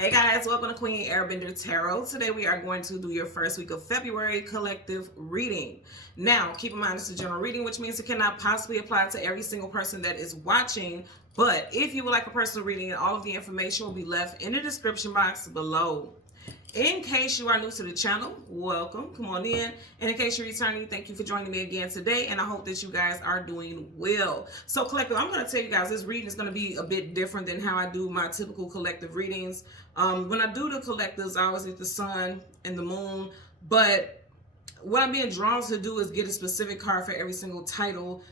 Hey guys, welcome to Queen Airbender Tarot. Today we are going to do your first week of February collective reading. Now, keep in mind this is a general reading, which means it cannot possibly apply to every single person that is watching. But if you would like a personal reading, all of the information will be left in the description box below. In case you are new to the channel, welcome, come on in. And in case you're returning, thank you for joining me again today, and I hope that you guys are doing well. So collective, I'm going to tell you guys this reading is going to be a bit different than how I do my typical collective readings. When I do the collectives, I always get the sun and the moon, but what I'm being drawn to do is get a specific card for every single title.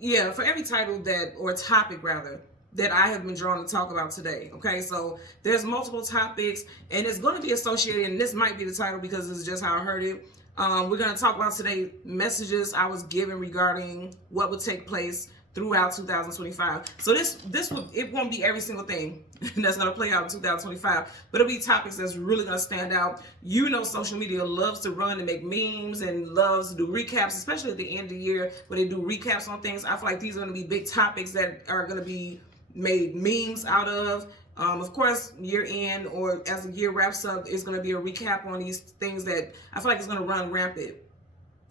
Yeah, for every title that, or topic rather, that I have been drawn to talk about today. Okay, so there's multiple topics, and it's going to be associated, and this might be the title because it's just how I heard it. We're going to talk about today messages I was given regarding what would take place throughout 2025. So it won't be every single thing that's going to play out in 2025, but it'll be topics that's really going to stand out. You know, social media loves to run and make memes and loves to do recaps, especially at the end of the year where they do recaps on things. I feel like these are going to be big topics that are going to be made memes out of. Of course, year end or as the year wraps up, it's going to be a recap on these things that I feel like is going to run rampant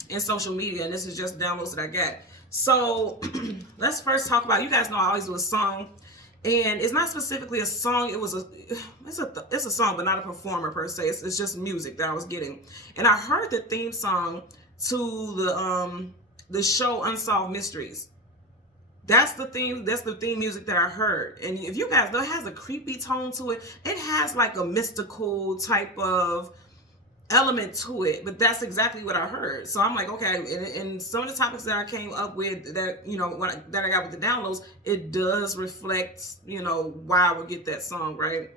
in social media, and this is just downloads that I got. So let's first talk about, you guys know I always do a song, and it's not specifically a song. It's a song, but not a performer per se. It's just music that I was getting, and I heard the theme song to the show Unsolved Mysteries. That's the theme music that I heard. And if you guys know, it has a creepy tone to it. It has like a mystical type of element to it, but that's exactly what I heard. So I'm like, okay, and some of the topics that I came up with that, you know, that I got with the downloads, it does reflect, you know, why I would get that song, right?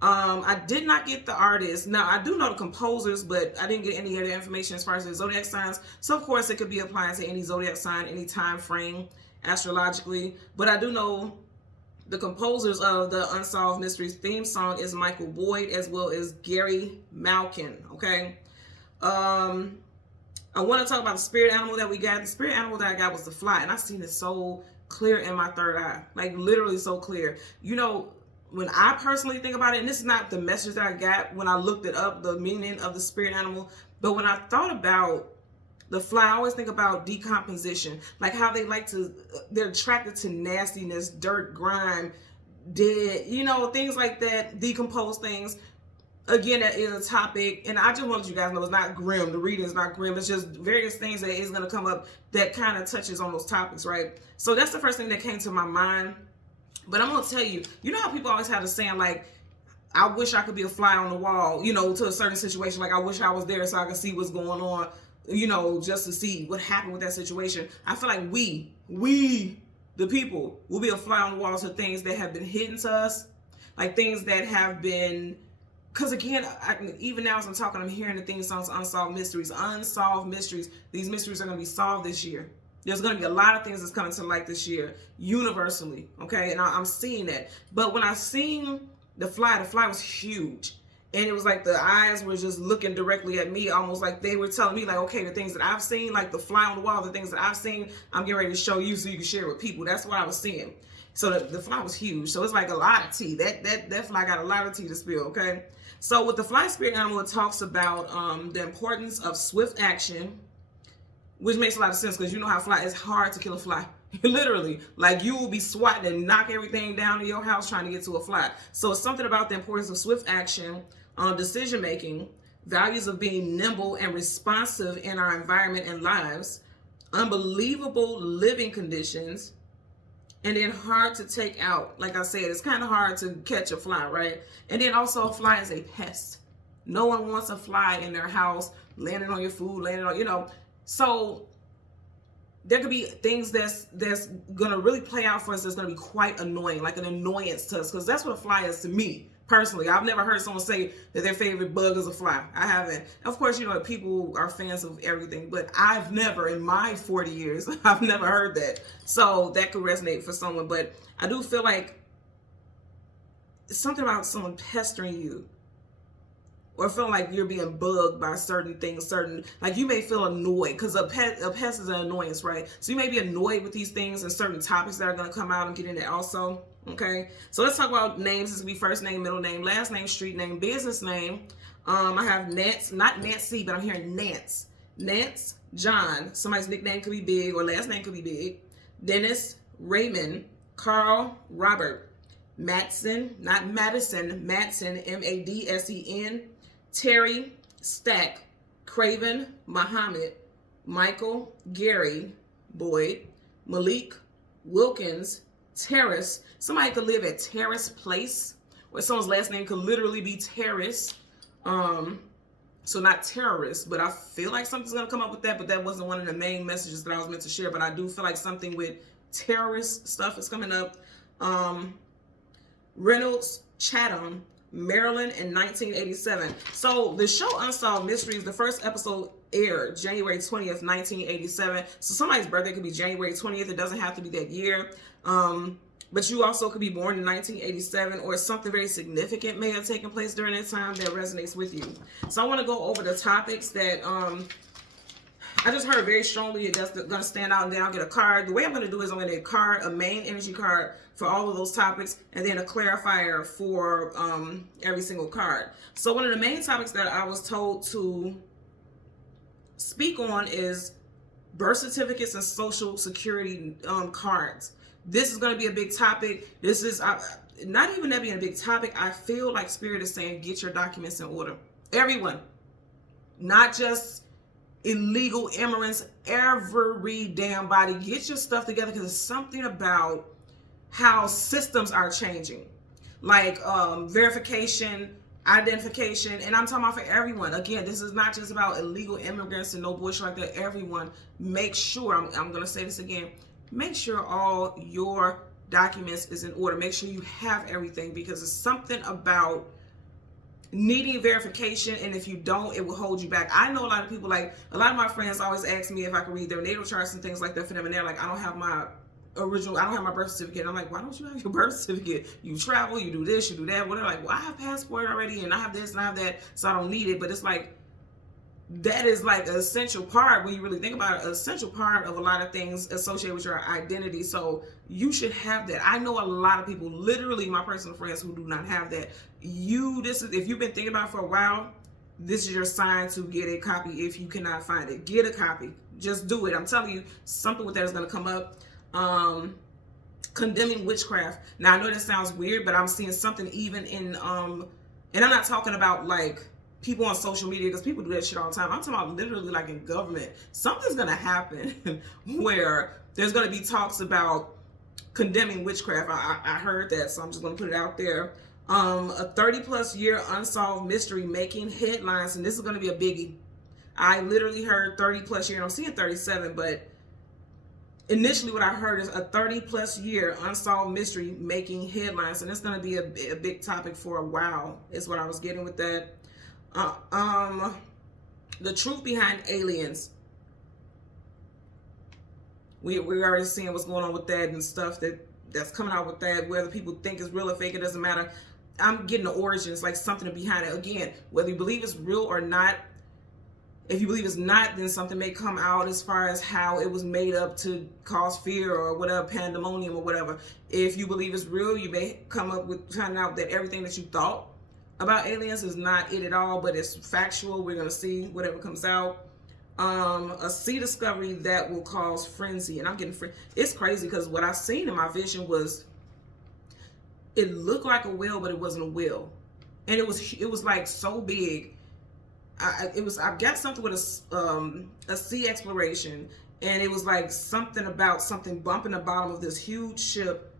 I did not get the artist. Now, I do know the composers, but I didn't get any other information as far as the zodiac signs. So, of course, it could be applied to any zodiac sign, any time frame, astrologically. But I do know the composers of the Unsolved Mysteries theme song is Michael Boyd as well as Gary Malkin, okay? I want to talk about the spirit animal that we got. The spirit animal that I got was the fly, and I seen it so clear in my third eye, like literally so clear. You know, when I personally think about it, and this is not the message that I got when I looked it up, the meaning of the spirit animal, but when I thought about the fly, I always think about decomposition, like how they're attracted to nastiness, dirt, grime, dead, you know, things like that, decomposed things. Again, that is a topic, and I just want you guys to know it's not grim. The reading is not grim. It's just various things that is going to come up that kind of touches on those topics, right? So that's the first thing that came to my mind. But I'm going to tell you, you know how people always have the saying, like, I wish I could be a fly on the wall, you know, to a certain situation. Like, I wish I was there so I could see what's going on, you know, just to see what happened with that situation. I feel like we, the people, will be a fly on the wall to things that have been hidden to us, like things that have been, because again, even now as I'm talking, I'm hearing the theme songs, Unsolved Mysteries. Unsolved Mysteries. These mysteries are going to be solved this year. There's going to be a lot of things that's coming to light this year, universally, okay? And I'm seeing that. But when I seen the fly was huge. And it was like the eyes were just looking directly at me, almost like they were telling me, like, okay, the things that I've seen, like the fly on the wall, the things that I've seen, I'm getting ready to show you so you can share it with people. That's what I was seeing. So the fly was huge. So it's like a lot of tea. That fly got a lot of tea to spill, okay? So with the fly spirit animal, it talks about the importance of swift action, which makes a lot of sense because you know how fly, it's hard to kill a fly. Literally, like you will be swatting and knock everything down in your house trying to get to a fly. So it's something about the importance of swift action, decision making, values of being nimble and responsive in our environment and lives, unbelievable living conditions, and then hard to take out. Like I said, it's kind of hard to catch a fly, right? And then also a fly is a pest. No one wants a fly in their house, landing on your food, landing on, you know. So there could be things that's going to really play out for us that's going to be quite annoying, like an annoyance to us, because that's what a fly is to me. Personally, I've never heard someone say that their favorite bug is a fly. I haven't. Of course, you know, people are fans of everything, but I've never, in my 40 years, I've never heard that. So that could resonate for someone, but I do feel like it's something about someone pestering you or feeling like you're being bugged by certain things, like you may feel annoyed because a pest is an annoyance, right? So you may be annoyed with these things and certain topics that are going to come out and get in there also. Okay, so let's talk about names. This will be first name, middle name, last name, street name, business name. I have Nance, not Nancy, but I'm hearing Nance. Nance, John. Somebody's nickname could be big or last name could be big. Dennis, Raymond, Carl, Robert. Matson, not Madison, Matson, Madsen. Terry, Stack, Craven, Muhammad, Michael, Gary, Boyd, Malik, Wilkins, Terrace. Somebody could live at Terrace Place, or someone's last name could literally be Terrace. So not terrorist, but I feel like something's gonna come up with that, but that wasn't one of the main messages that I was meant to share. But I do feel like something with terrorist stuff is coming up. Reynolds, Chatham, Maryland in 1987. So the show Unsolved Mysteries, the first episode aired January 20th, 1987. So somebody's birthday could be January 20th. It doesn't have to be that year. But you also could be born in 1987, or something very significant may have taken place during that time that resonates with you. So I want to go over the topics that I just heard very strongly that's going to stand out, and then I'll get a card. The way I'm going to do is I'm going to get a card, a main energy card for all of those topics, and then a clarifier for every single card. So one of the main topics that I was told to speak on is birth certificates and social security cards. This is going to be a big topic. This is not even that being a big topic. I feel like Spirit is saying, get your documents in order. Everyone, not just illegal immigrants, every damn body, get your stuff together, because it's something about how systems are changing, like verification, identification, and I'm talking about for everyone. Again, this is not just about illegal immigrants and no bullshit like that. Everyone, make sure, I'm going to say this again, make sure all your documents is in order. Make sure you have everything, because it's something about needing verification, and if you don't, it will hold you back. I know a lot of people, like a lot of my friends always ask me if I can read their natal charts and things like that for them, and they're like, I don't have my birth certificate. And I'm like, why don't you have your birth certificate? You travel, you do this, you do that. Well, they're like, well, I have passport already, and I have this and I have that, so I don't need it. But it's like, that is like an essential part, when you really think about it, an essential part of a lot of things associated with your identity. So you should have that. I know a lot of people, literally my personal friends, who do not have that. If you've been thinking about it for a while, this is your sign to get a copy. If you cannot find it, get a copy. Just do it. I'm telling you, something with that is going to come up. Condemning witchcraft. Now I know that sounds weird, but I'm seeing something even in and I'm not talking about like people on social media, because people do that shit all the time. I'm talking about literally like in government. Something's gonna happen where there's gonna be talks about condemning witchcraft. I heard that, so I'm just gonna put it out there. A 30+ year unsolved mystery making headlines, and this is gonna be a biggie. I literally heard 30+ year, and I'm seeing 37, but initially what I heard is a 30+ year unsolved mystery making headlines, and it's going to be a big topic for a while, is what I was getting with that. The truth behind aliens. We're already seeing what's going on with that and stuff that's coming out with that. Whether people think it's real or fake, it doesn't matter. I'm getting the origins, like something behind it. Again, whether you believe it's real or not, if you believe it's not, then something may come out as far as how it was made up to cause fear or whatever, pandemonium or whatever. If you believe it's real, you may come up with finding out that everything that you thought about aliens is not it at all, but it's factual. We're going to see whatever comes out. A sea discovery that will cause frenzy. And I'm getting it's crazy, because what I seen in my vision was, it looked like a whale, but it wasn't a whale. And it was like so big. I got something with a sea exploration, and it was like something about something bumping the bottom of this huge ship,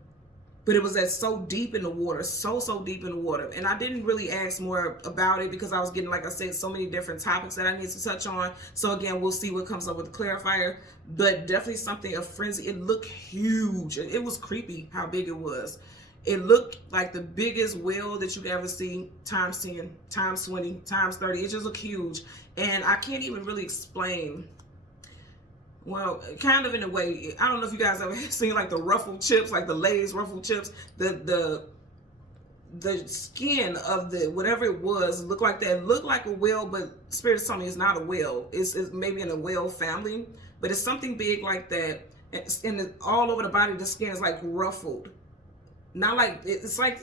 but it was so deep in the water, so deep in the water. And I didn't really ask more about it, because I was getting, like I said, so many different topics that I need to touch on. So again, we'll see what comes up with the clarifier, but definitely something of frenzy. It looked huge. It was creepy how big it was. It looked like the biggest whale that you could ever see, times 10, times 20, times 30. It just looked huge. And I can't even really explain. Well, kind of in a way. I don't know if you guys ever seen like the ruffled chips, like the Lay's ruffled chips. the skin of the whatever it was looked like that. It looked like a whale, but Spirit told me it's not a whale. It's maybe in a whale family, but it's something big like that. And all over the body, the skin is like ruffled. Not like, it's like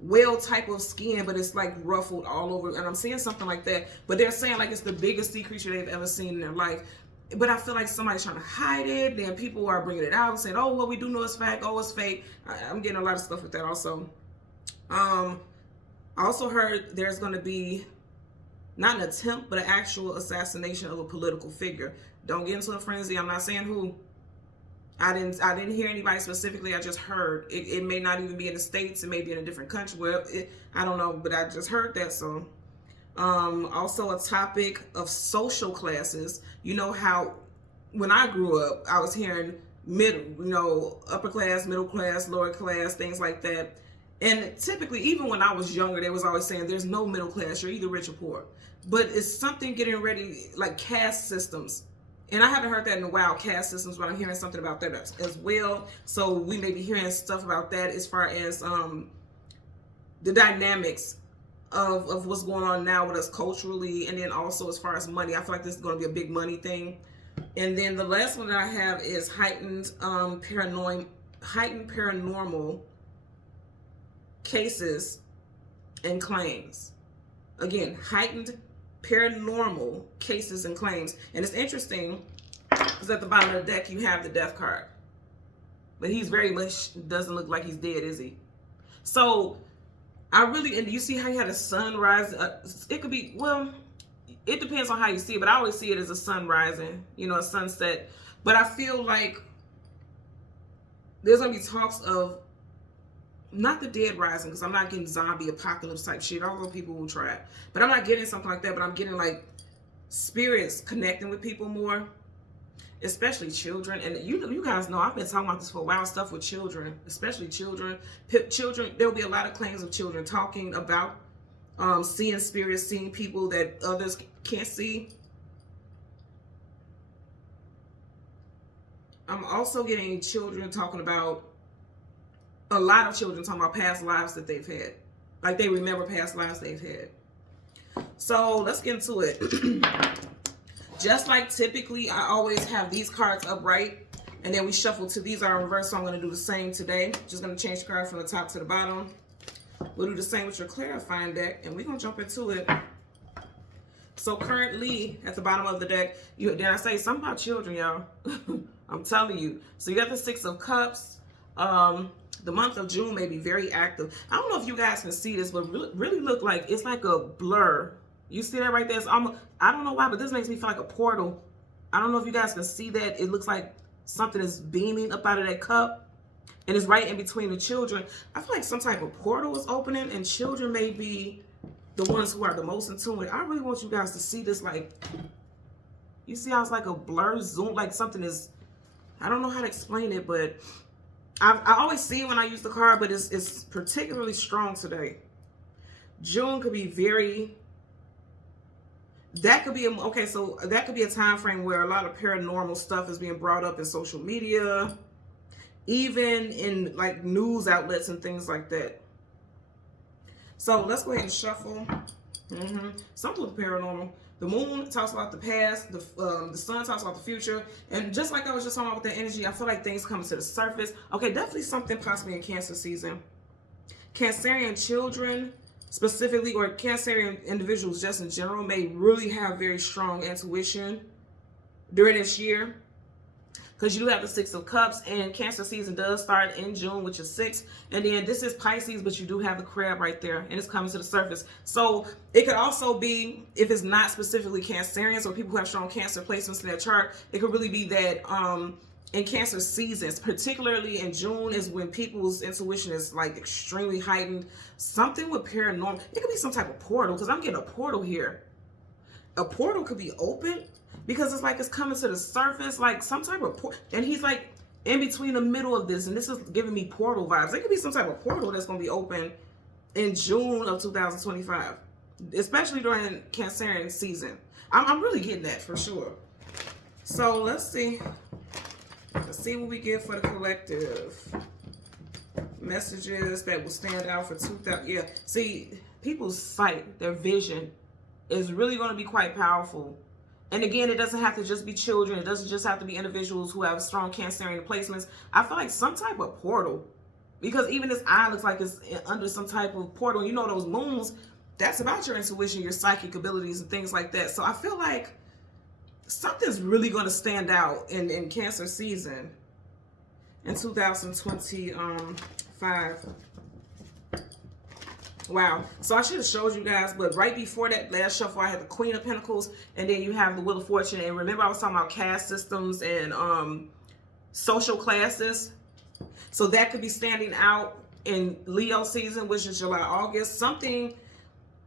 whale type of skin, but it's like ruffled all over. And I'm seeing something like that. But they're saying like it's the biggest sea creature they've ever seen in their life. But I feel like somebody's trying to hide it. Then people are bringing it out and saying, oh, well, we do know it's fake. Oh, it's fake. I'm getting a lot of stuff with that also. I also heard there's going to be not an attempt, but an actual assassination of a political figure. Don't get into a frenzy. I'm not saying who. I didn't hear anybody specifically. I just heard it may not even be in the States. It may be in a different country. Well, I don't know, but I just heard that. So, also a topic of social classes. You know how when I grew up, I was hearing upper class, middle class, lower class, things like that. And typically, even when I was younger, they was always saying there's no middle class. You're either rich or poor. But it's something getting ready, like caste systems. And I haven't heard that in a while, caste systems, but I'm hearing something about that as well. So we may be hearing stuff about that as far as the dynamics of what's going on now with us culturally, and then also as far as money. I feel like this is going to be a big money thing. And then the last one that I have is heightened paranormal cases and claims. Again, heightened paranormal cases and claims. And it's interesting because at the bottom of the deck you have the death card, but he's very much doesn't look like he's dead, is he? So and you see how he had a sunrise. It could be, well, it depends on how you see it, but I always see it as a sun rising, a sunset. But I feel like there's gonna be talks of not the dead rising, because I'm not getting zombie apocalypse type shit, although people will try it. But I'm not getting something like that, but I'm getting like spirits connecting with people more, especially children. And you guys know I've been talking about this for a while, stuff with children, especially children. There'll be a lot of claims of children talking about seeing spirits, seeing people that others can't see. I'm also getting children talking about, a lot of children talking about past lives that they've had. Like they remember past lives they've had. So let's get into it. Just like typically, I always have these cards upright, and then we shuffle to these are in reverse, so I'm going to do the same today. Just going to change the card from the top to the bottom. We'll do the same with your clarifying deck, and we're going to jump into it. So currently, at the bottom of the deck, did I say something about children, y'all? I'm telling you. So you got the Six of Cups. The month of June may be very active. I don't know if you guys can see this, but really look like it's like a blur. You see that right there? It's almost, I don't know why, but this makes me feel like a portal. I don't know if you guys can see that. It looks like something is beaming up out of that cup, and it's right in between the children. I feel like some type of portal is opening, and children may be the ones who are the most in tune with it. I really want you guys to see this. Like, you see how it's like a blur zoom, like something is, I don't know how to explain it, but I always see it when I use the card, but it's particularly strong today. June could be that could be a time frame where a lot of paranormal stuff is being brought up in social media, even in like news outlets and things like that. So let's go ahead and shuffle. Something with paranormal. The moon talks about the past, the sun talks about the future, and just like I was just talking about with the energy, I feel like things come to the surface. Okay, definitely something possibly in Cancer season. Cancerian children specifically, or Cancerian individuals just in general, may really have very strong intuition during this year. Because you do have the Six of Cups, and Cancer season does start in June, which is 6. And then this is Pisces, but you do have the crab right there, and it's coming to the surface. So it could also be, if it's not specifically Cancerians or people who have strong Cancer placements in their chart, it could really be that in Cancer seasons, particularly in June, is when people's intuition is like extremely heightened. Something with paranormal. It could be some type of portal, because I'm getting a portal here. A portal could be open, because it's like it's coming to the surface, like some type of portal. And he's like in between the middle of this, and this is giving me portal vibes. It could be some type of portal that's going to be open in June of 2025, especially during Cancerian season. I'm really getting that for sure. So let's see. Let's see what we get for the collective. Messages that will stand out for 2000. Yeah, see, people's sight, their vision is really going to be quite powerful. And again, it doesn't have to just be children. It doesn't just have to be individuals who have strong Cancerian placements. I feel like some type of portal, because even this eye looks like it's under some type of portal. You know, those moons, that's about your intuition, your psychic abilities and things like that. So I feel like something's really going to stand out in Cancer season in 2025. Wow. So I should have showed you guys, but right before that last shuffle, I had the Queen of Pentacles, and then you have the Wheel of Fortune. And remember, I was talking about caste systems and social classes. So that could be standing out in Leo season, which is July, August. Something,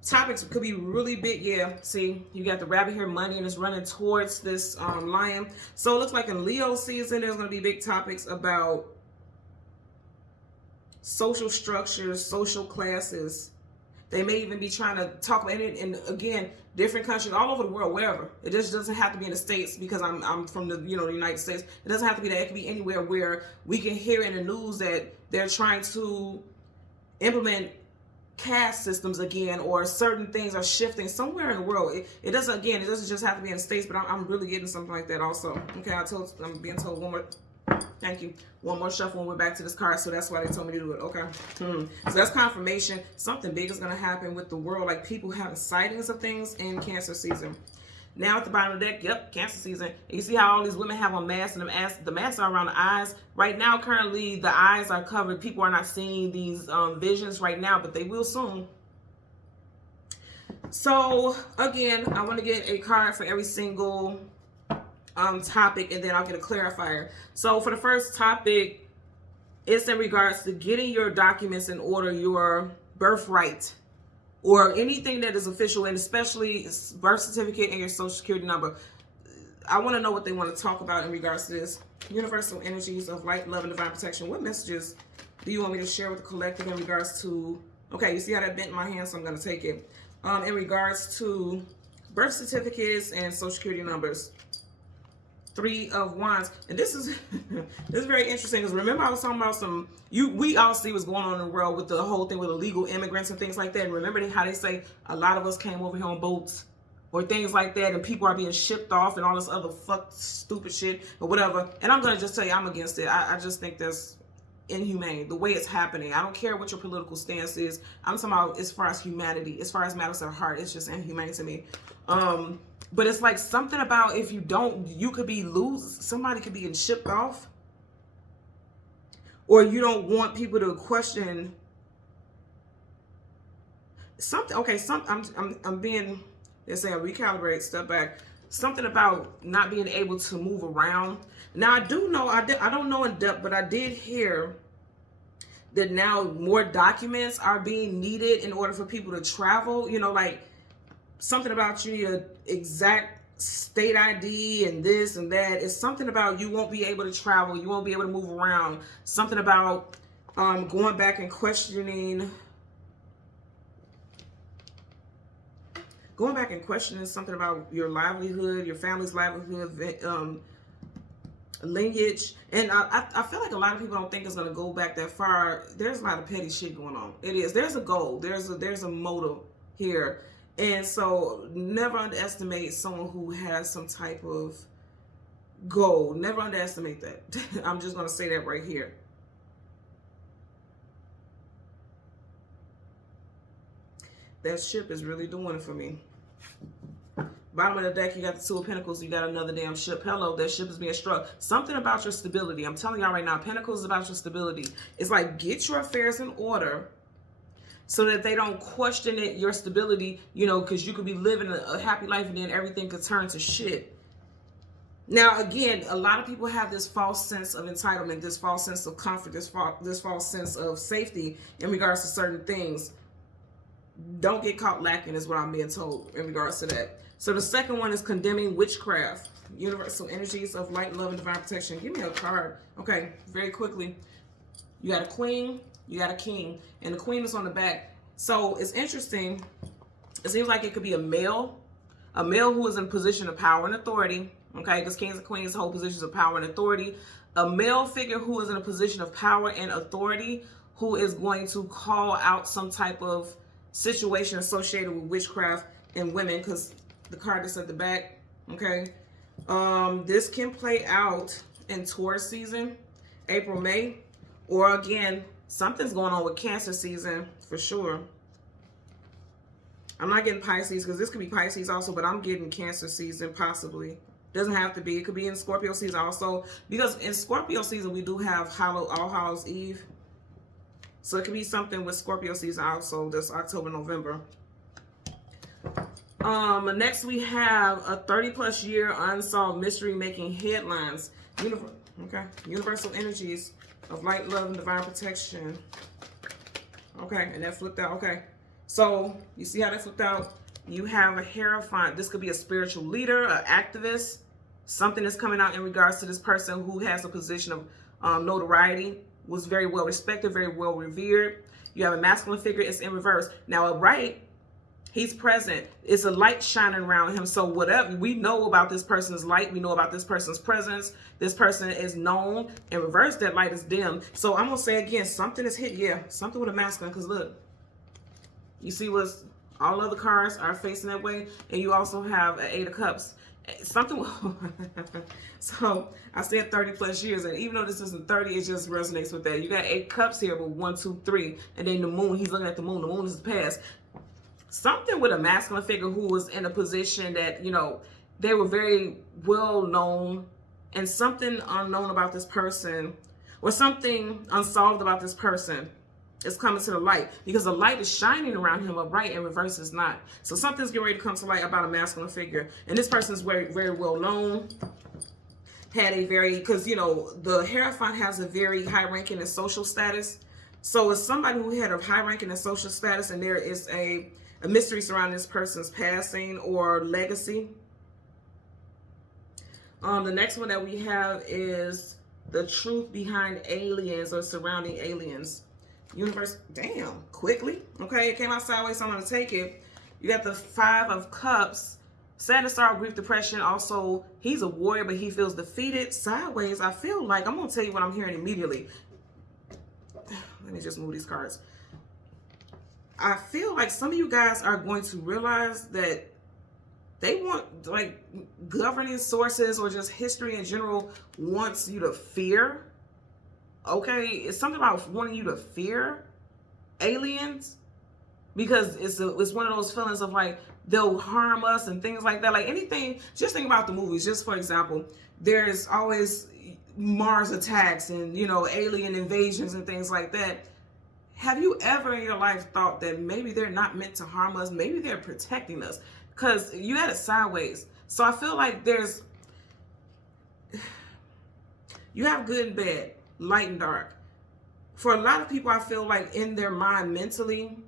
topics could be really big. Yeah, see, you got the rabbit here, money, and it's running towards this lion. So it looks like in Leo season, there's going to be big topics about social structures, social classes. They may even be trying to talk about it in, again, different countries all over the world, wherever. It just doesn't have to be in the States, because I'm from the, you know, the United States. It doesn't have to be that. It can be anywhere where we can hear in the news that they're trying to implement caste systems again, or certain things are shifting somewhere in the world. It doesn't, again, it doesn't just have to be in the States, but I'm really getting something like that also. Okay, I'm being told one more. Thank you. One more shuffle and we're back to this card. So that's why they told me to do it. Okay. So that's confirmation. Something big is going to happen with the world. Like people having sightings of things in Cancer season. Now at the bottom of the deck, yep, Cancer season. You see how all these women have on masks, and the masks are around the eyes. Right now, currently, the eyes are covered. People are not seeing these visions right now, but they will soon. So again, I want to get a card for every single topic, and then I'll get a clarifier. So for the first topic, it's in regards to getting your documents in order, your birthright, or anything that is official, and especially birth certificate and your social security number. I want to know what they want to talk about in regards to this. Universal energies of light, love, and divine protection. What messages do you want me to share with the collective in regards to, okay, you see how that bent in my hand, so I'm going to take it. In regards to birth certificates and social security numbers. 3 of Wands, and this is this is very interesting, because remember I was talking about we all see what's going on in the world with the whole thing with illegal immigrants and things like that. And remember how they say a lot of us came over here on boats or things like that, and people are being shipped off and all this other stupid shit or whatever. And I'm gonna just tell you, I'm against it. I just think that's inhumane the way it's happening. I don't care what your political stance is. I'm talking about as far as humanity, as far as matters of heart. It's just inhumane to me. But it's like something about, if you don't, you could be somebody could be getting shipped off, or you don't want people to question something. Okay, I'm being, they say, recalibrate, step back. Something about not being able to move around. Now I do know, I don't know in depth, but I did hear that now more documents are being needed in order for people to travel. You know, like something about you need an exact state ID and this and that. It's something about you won't be able to travel. You won't be able to move around. Something about going back and questioning. Going back and questioning something about your livelihood, your family's livelihood, lineage. And I feel like a lot of people don't think it's going to go back that far. There's a lot of petty shit going on. It is. There's a goal. There's a motive here. And so never underestimate someone who has some type of goal. Never underestimate that. I'm just going to say that right here. That ship is really doing it for me. Bottom of the deck, you got the 2 of Pentacles. You got another damn ship. Hello, that ship is being struck. Something about your stability. I'm telling y'all right now, Pentacles is about your stability. It's like, get your affairs in order, so that they don't question it, your stability, you know, because you could be living a happy life and then everything could turn to shit. Now, again, a lot of people have this false sense of entitlement, this false sense of comfort, this false sense of safety in regards to certain things. Don't get caught lacking is what I'm being told in regards to that. So the second one is condemning witchcraft. Universal energies of light, love, and divine protection. Give me a card. Okay, very quickly. You got a queen. You got a king, and the queen is on the back. So it's interesting. It seems like it could be a male who is in a position of power and authority. Okay, because kings and queens hold positions of power and authority. A male figure who is in a position of power and authority, who is going to call out some type of situation associated with witchcraft and women, because the card is at the back. Okay. This can play out in Taurus season, April, May, or again, something's going on with Cancer season for sure. I'm not getting Pisces, because this could be Pisces also, but I'm getting Cancer season possibly. Doesn't have to be. It could be in Scorpio season also, because in Scorpio season we do have All Hallows Eve. So it could be something with Scorpio season also, this October, November. Next we have a 30+ year unsolved mystery making headlines. Universal energies of light, love, and divine protection. Okay, and that flipped out. Okay, so you see how that flipped out? You have a Hierophant. This could be a spiritual leader, an activist. Something is coming out in regards to this person who has a position of notoriety, was very well respected, very well revered. You have a masculine figure. It's in reverse. Now, upright, he's present. It's a light shining around him. So whatever we know about this person's light, we know about this person's presence. This person is known. In reverse, that light is dim. So I'm going to say again, something is hit. Yeah, something with a masculine. Because look, you see what's all other cards are facing that way. And you also have an 8 of Cups. Something. So I said 30+ years, and even though this isn't 30, it just resonates with that. You got 8 cups here, but 1, 2, 3, and then the moon. He's looking at the moon. The moon is the past. Something with a masculine figure who was in a position that, you know, they were very well known, and something unknown about this person, or something unsolved about this person, is coming to the light, because the light is shining around him upright, and reverse is not. So something's getting ready to come to light about a masculine figure, and this person is very, very well known. Had a very, because you know the Hierophant has a very high ranking and social status. So it's somebody who had a high ranking and social status, and there is a mystery surrounding this person's passing or legacy. The next one that we have is the truth behind aliens or surrounding aliens. Universe, damn, quickly. Okay, it came out sideways, so I'm going to take it. You got the 5 of Cups. Sadness, sorrow, grief, depression. Also, he's a warrior, but he feels defeated. Sideways, I feel like, I'm going to tell you what I'm hearing immediately. Let me just move these cards. I feel like some of you guys are going to realize that they want, like, governing sources or just history in general wants you to fear. Okay, it's something about wanting you to fear aliens, because it's one of those feelings of like they'll harm us and things like that. Like anything, just think about the movies. Just for example, there's always Mars attacks and, you know, alien invasions and things like that. Have you ever in your life thought that maybe they're not meant to harm us? Maybe they're protecting us, because you had it sideways. So I feel like you have good and bad, light and dark. For a lot of people, I feel like in their mind mentally,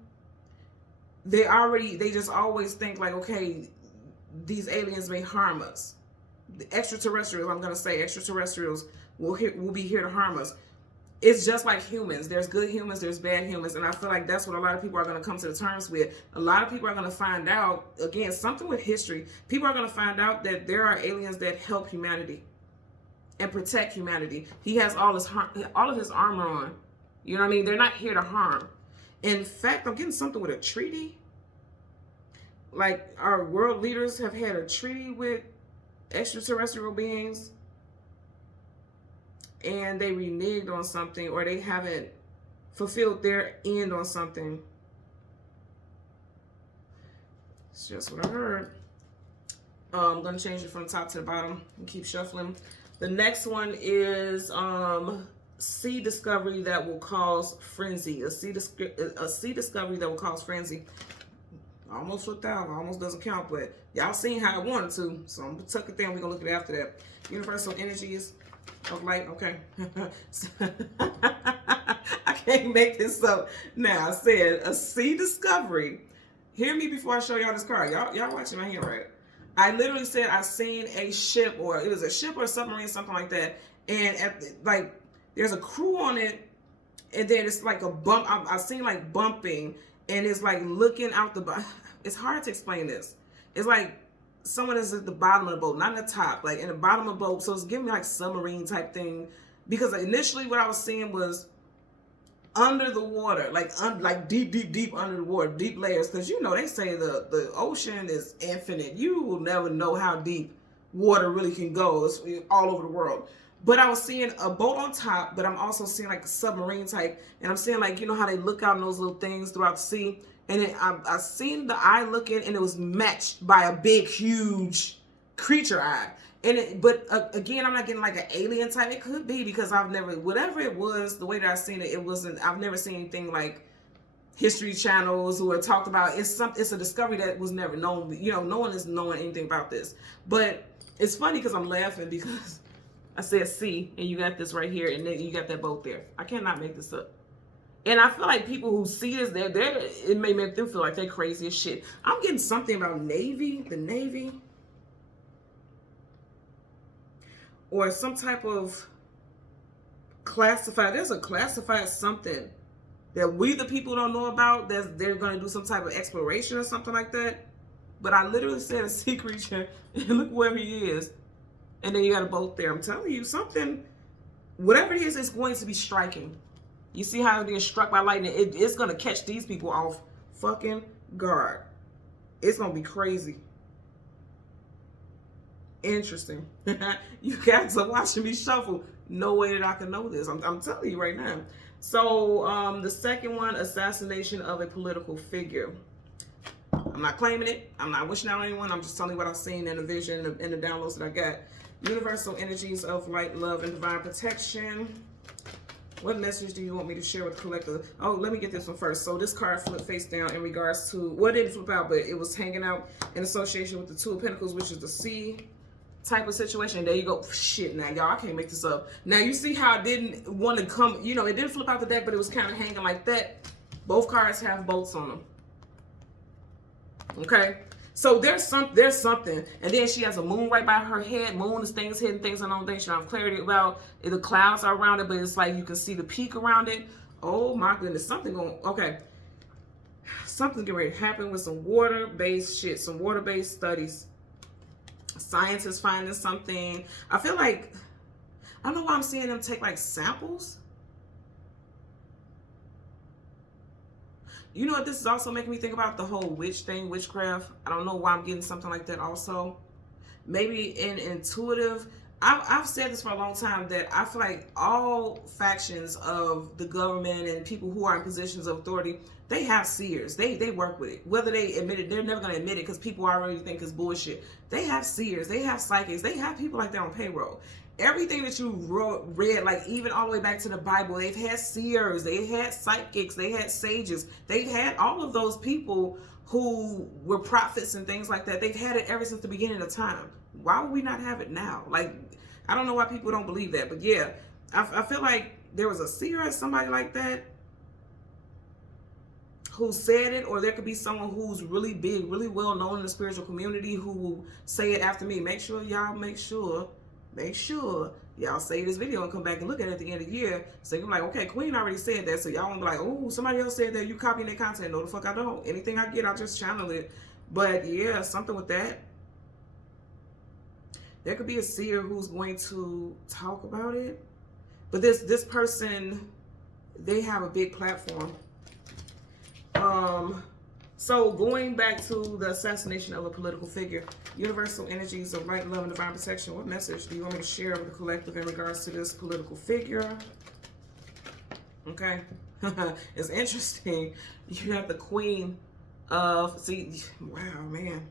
they just always think like, okay, these aliens may harm us. The extraterrestrials, I'm going to say extraterrestrials will be here to harm us. It's just like humans. There's good humans, there's bad humans. And I feel like that's what a lot of people are going to come to the terms with. A lot of people are going to find out, again, something with history. People are going to find out that there are aliens that help humanity and protect humanity. He has all of his armor on. You know what I mean? They're not here to harm. In fact, I'm getting something with a treaty. Like our world leaders have had a treaty with extraterrestrial beings, and they reneged on something, or they haven't fulfilled their end on something. It's just what I heard. I'm going to change it from top to the bottom and keep shuffling. The next one is sea discovery that will cause frenzy. A sea discovery that will cause frenzy. I almost flipped out. Almost doesn't count, but y'all seen how I wanted to. So I'm going to tuck it down. We're going to look at it after that. Universal energies of light. Okay. I can't make this up. Now, I said a sea discovery. Hear me before I show y'all this card. Y'all watching my hand, right? I literally said I seen a ship, or it was a ship or a submarine, something like that. And there's a crew on it, and then it's like a bump. I've seen like bumping, and it's like looking out the. It's hard to explain this. It's like someone is at the bottom of the boat, not in the top, like in the bottom of the boat. So it's giving me like submarine type thing, because initially what I was seeing was under the water, like deep, deep, deep under the water, deep layers. Because you know they say the ocean is infinite. You will never know how deep water really can go. It's all over the world. But I was seeing a boat on top, but I'm also seeing like a submarine type, and I'm seeing like, you know how they look out in those little things throughout the sea, and then I seen the eye looking, and it was matched by a big, huge creature eye. But again, I'm not getting like an alien type. It could be because I've never, whatever it was, the way that I seen it, it wasn't. I've never seen anything like History Channels or talked about. It's a discovery that was never known. You know, no one is knowing anything about this. But it's funny because I'm laughing because I said sea, and you got this right here, and then you got that boat there. I cannot make this up. And I feel like people who see this, it may make them feel like they're crazy as shit. I'm getting something about Navy, the Navy. Or some type of classified, there's a classified something that we the people don't know about, that they're going to do some type of exploration or something like that. But I literally said a sea creature, and look where he is. And then you got a boat there. I'm telling you, something, whatever it is, it's going to be striking. You see how it is struck by lightning? It's going to catch these people off fucking guard. It's going to be crazy. Interesting. You guys are watching me shuffle. No way that I can know this. I'm telling you right now. So the second one, assassination of a political figure. I'm not claiming it. I'm not wishing out on anyone. I'm just telling you what I've seen in the vision and the downloads that I got. Universal energies of light, love, and divine protection. What message do you want me to share with the collective? Oh, let me get this one first. So this card flipped face down in regards to, well, it didn't flip out, but it was hanging out in association with the Two of Pentacles, which is the sea type of situation. There you go. Shit, now y'all, I can't make this up. Now you see how it didn't want to come, you know, it didn't flip out the deck, but it was kind of hanging like that. Both cards have bolts on them. Okay, so there's something, and then she has a moon right by her head. Moon is things hidden, things I don't think she have clarity about. The clouds are around it, but it's like you can see the peak around it. Oh my goodness, something going. Okay, something's getting ready to happen with some water-based shit, some water-based studies. Scientists finding something. I feel like, I don't know why I'm seeing them take like samples. You know what this is also making me think about? The whole witch thing, witchcraft. I don't know why I'm getting something like that also. Maybe in intuitive. I've said this for a long time, that I feel like all factions of the government and people who are in positions of authority, they have seers. They work with it. Whether they admit it, they're never going to admit it because people already think it's bullshit. They have seers. They have psychics. They have people like that on payroll. Everything that you read, like even all the way back to the Bible, they've had seers, they've had psychics, they had sages, they've had all of those people who were prophets and things like that. They've had it ever since the beginning of time. Why would we not have it now? Like, I don't know why people don't believe that, but yeah, I feel like there was a seer or somebody like that who said it, or there could be someone who's really big, really well known in the spiritual community who will say it after me. Make sure y'all save this video and come back and look at it at the end of the year. So you're like, okay, Queen already said that. So y'all won't be like, oh, somebody else said that. You copying their content. No, the fuck I don't. Anything I get, I'll just channel it. But yeah, something with that. There could be a seer who's going to talk about it. But this person, they have a big platform. So going back to the assassination of a political figure, universal energies of light, love, and divine protection. What message do you want me to share with the collective in regards to this political figure? Okay. It's interesting. You have the Queen of, wow, man.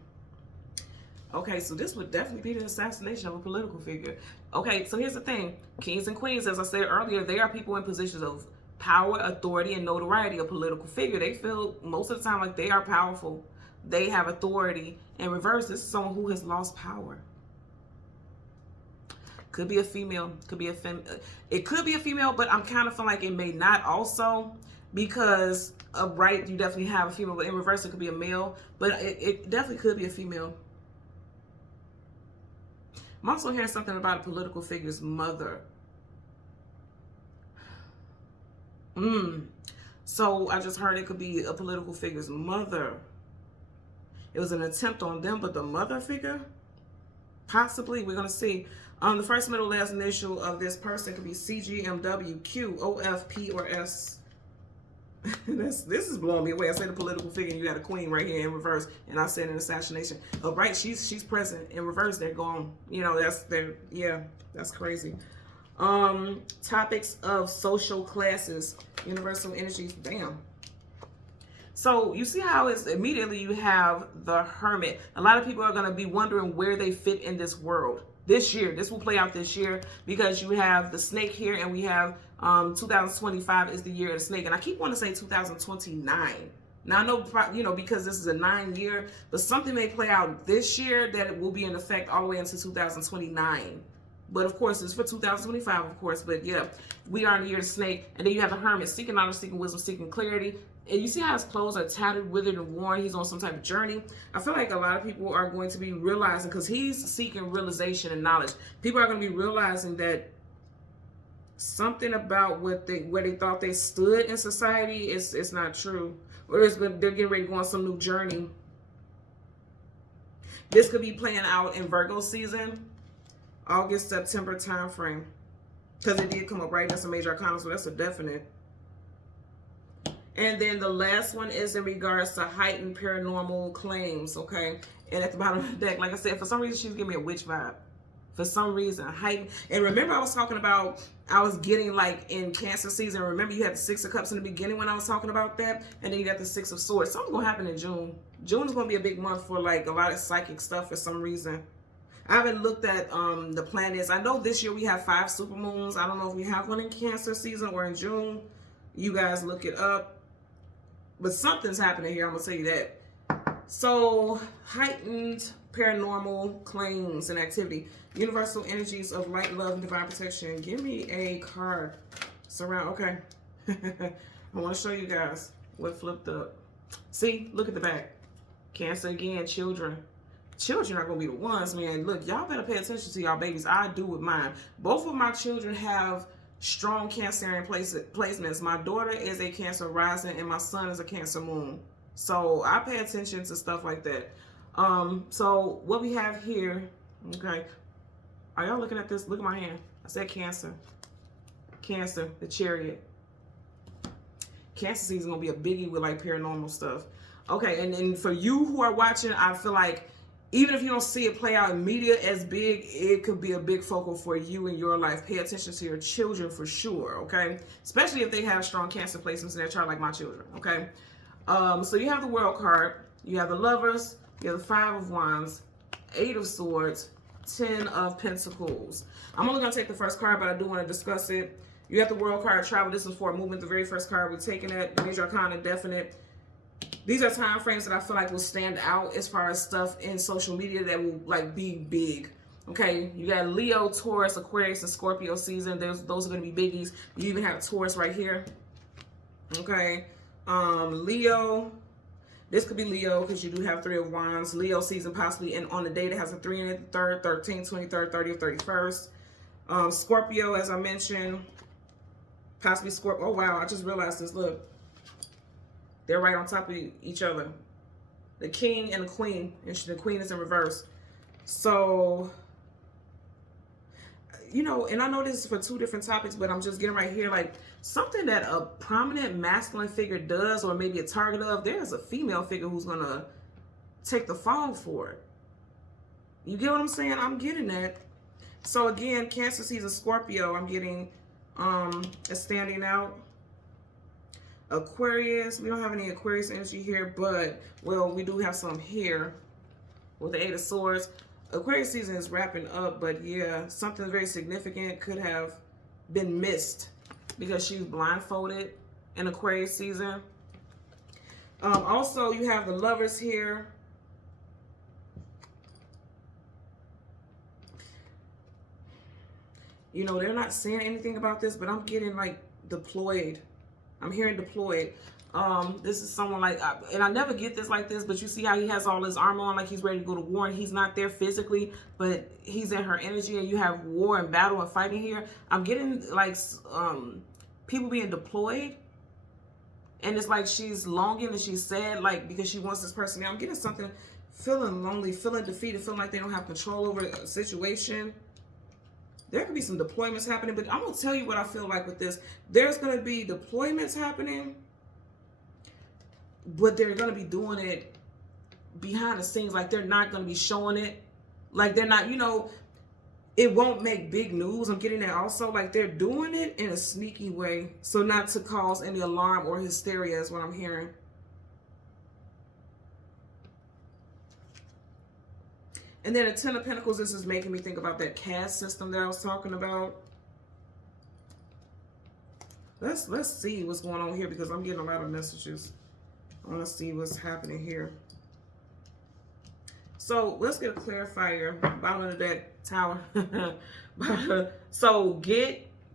Okay, so this would definitely be the assassination of a political figure. Okay, so here's the thing. Kings and queens, as I said earlier, they are people in positions of power, authority, and notoriety. A political figure, they feel most of the time like they are powerful. They have authority. In reverse, this is someone who has lost power. Could be a female, could be a it could be a female, but I'm kind of feeling like it may not also, because of right, you definitely have a female, but in reverse, it could be a male, but it definitely could be a female. I'm also hearing something about a political figure's mother. So I just heard it could be a political figure's mother. It was an attempt on them, but the mother figure? Possibly, we're going to see. The first, middle, last initial of this person could be CGMW, Q, OF, P, or S. This is blowing me away. I said a political figure, and you got a queen right here in reverse, and I said an assassination. Oh, right, she's present in reverse. They're gone. You know, that's crazy. Topics of social classes, universal energies. Damn. So you see how it's immediately you have the Hermit. A lot of people are going to be wondering where they fit in this world. This year, this will play out this year because you have the snake here, and we have 2025 is the year of the snake. And I keep wanting to say 2029. Now I know, you know, because this is a 9-year, but something may play out this year that it will be in effect all the way into 2029. But of course, it's for 2025, of course. But yeah, we are in the year of the snake. And then you have the Hermit, seeking knowledge, seeking wisdom, seeking clarity. And you see how his clothes are tattered, withered, and worn. He's on some type of journey. I feel like a lot of people are going to be realizing, because he's seeking realization and knowledge. People are going to be realizing that something about where they thought they stood in society is not true. Or they're getting ready to go on some new journey. This could be playing out in Virgo season, August, September time frame. Because it did come up right. That's a major arcana, so that's a definite. And then the last one is in regards to heightened paranormal claims, okay? And at the bottom of the deck, like I said, for some reason, she's giving me a witch vibe. For some reason, heightened. And remember I was talking about, I was getting like in Cancer season. Remember you had the 6 of Cups in the beginning when I was talking about that? And then you got the 6 of Swords. Something's going to happen in June. June is going to be a big month for like a lot of psychic stuff for some reason. I haven't looked at the planets. I know this year we have 5 supermoons. I don't know if we have one in Cancer season or in June. You guys look it up. But something's happening here, I'm going to tell you that. So, heightened paranormal claims and activity. Universal energies of light, love, and divine protection. Give me a card. Surround. Okay. I want to show you guys what flipped up. See? Look at the back. Cancer again, children. Children are going to be the ones, man. Look, y'all better pay attention to y'all babies. I do with mine. Both of my children have strong Cancerian placements. My daughter is a Cancer rising and my son is a Cancer moon. So I pay attention to stuff like that. So what we have here, okay. Are y'all looking at this? Look at my hand. I said Cancer. Cancer, the Chariot. Cancer season gonna be a biggie with like paranormal stuff. Okay, and then for you who are watching, I feel like even if you don't see it play out in media as big, it could be a big focal for you in your life. Pay attention to your children for sure, okay? Especially if they have strong Cancer placements in their chart like my children, okay? So you have the World card, you have the Lovers, you have the 5 of Wands, 8 of Swords, 10 of Pentacles. I'm only going to take the first card, but I do want to discuss it. You have the World card, Travel. This is for a movement. The very first card we're taking it. Major Arcana, Definite. These are time frames that I feel like will stand out as far as stuff in social media that will like be big. Okay, you got Leo, Taurus, Aquarius, and Scorpio season. Those are going to be biggies. You even have Taurus right here. Okay, Leo. This could be Leo because you do have 3 of Wands. Leo season possibly, and on the day that has a 3 in it, the 3rd, 13th, 23rd, 30th, 31st. Scorpio, as I mentioned, possibly Scorpio. Oh wow, I just realized this. Look. They're right on top of each other. The King and the Queen. And the Queen is in reverse. So, you know, and I know this is for 2 different topics, but I'm just getting right here. Like, something that a prominent masculine figure does, or maybe a target of, there's a female figure who's going to take the fall for it. You get what I'm saying? I'm getting that. So, again, Cancer season, Scorpio, I'm getting a standing out. Aquarius, we don't have any Aquarius energy here, but, well, we do have some here with the 8 of Swords. Aquarius season is wrapping up, but yeah, something very significant could have been missed because she's blindfolded in Aquarius season. Also, you have the Lovers here. You know, they're not saying anything about this, but I'm getting like deployed. I'm hearing deployed. This is someone like, and I never get this like this, but you see how he has all his armor on, like he's ready to go to war, and he's not there physically, but he's in her energy, and you have war and battle and fighting here. I'm getting like people being deployed, and it's like she's longing and she's sad, like because she wants this person now. I'm getting something, feeling lonely, feeling defeated, feeling like they don't have control over a situation. There could be some deployments happening, but I'm going to tell you what I feel like with this. There's going to be deployments happening, but they're going to be doing it behind the scenes. Like, they're not going to be showing it. Like, they're not, you know, it won't make big news. I'm getting that also. Like, they're doing it in a sneaky way, so not to cause any alarm or hysteria is what I'm hearing. And then the Ten of Pentacles, this is making me think about that caste system that I was talking about. Let's see what's going on here, because I'm getting a lot of messages. I want to see what's happening here. So let's get a clarifier. Bottom of that tower. So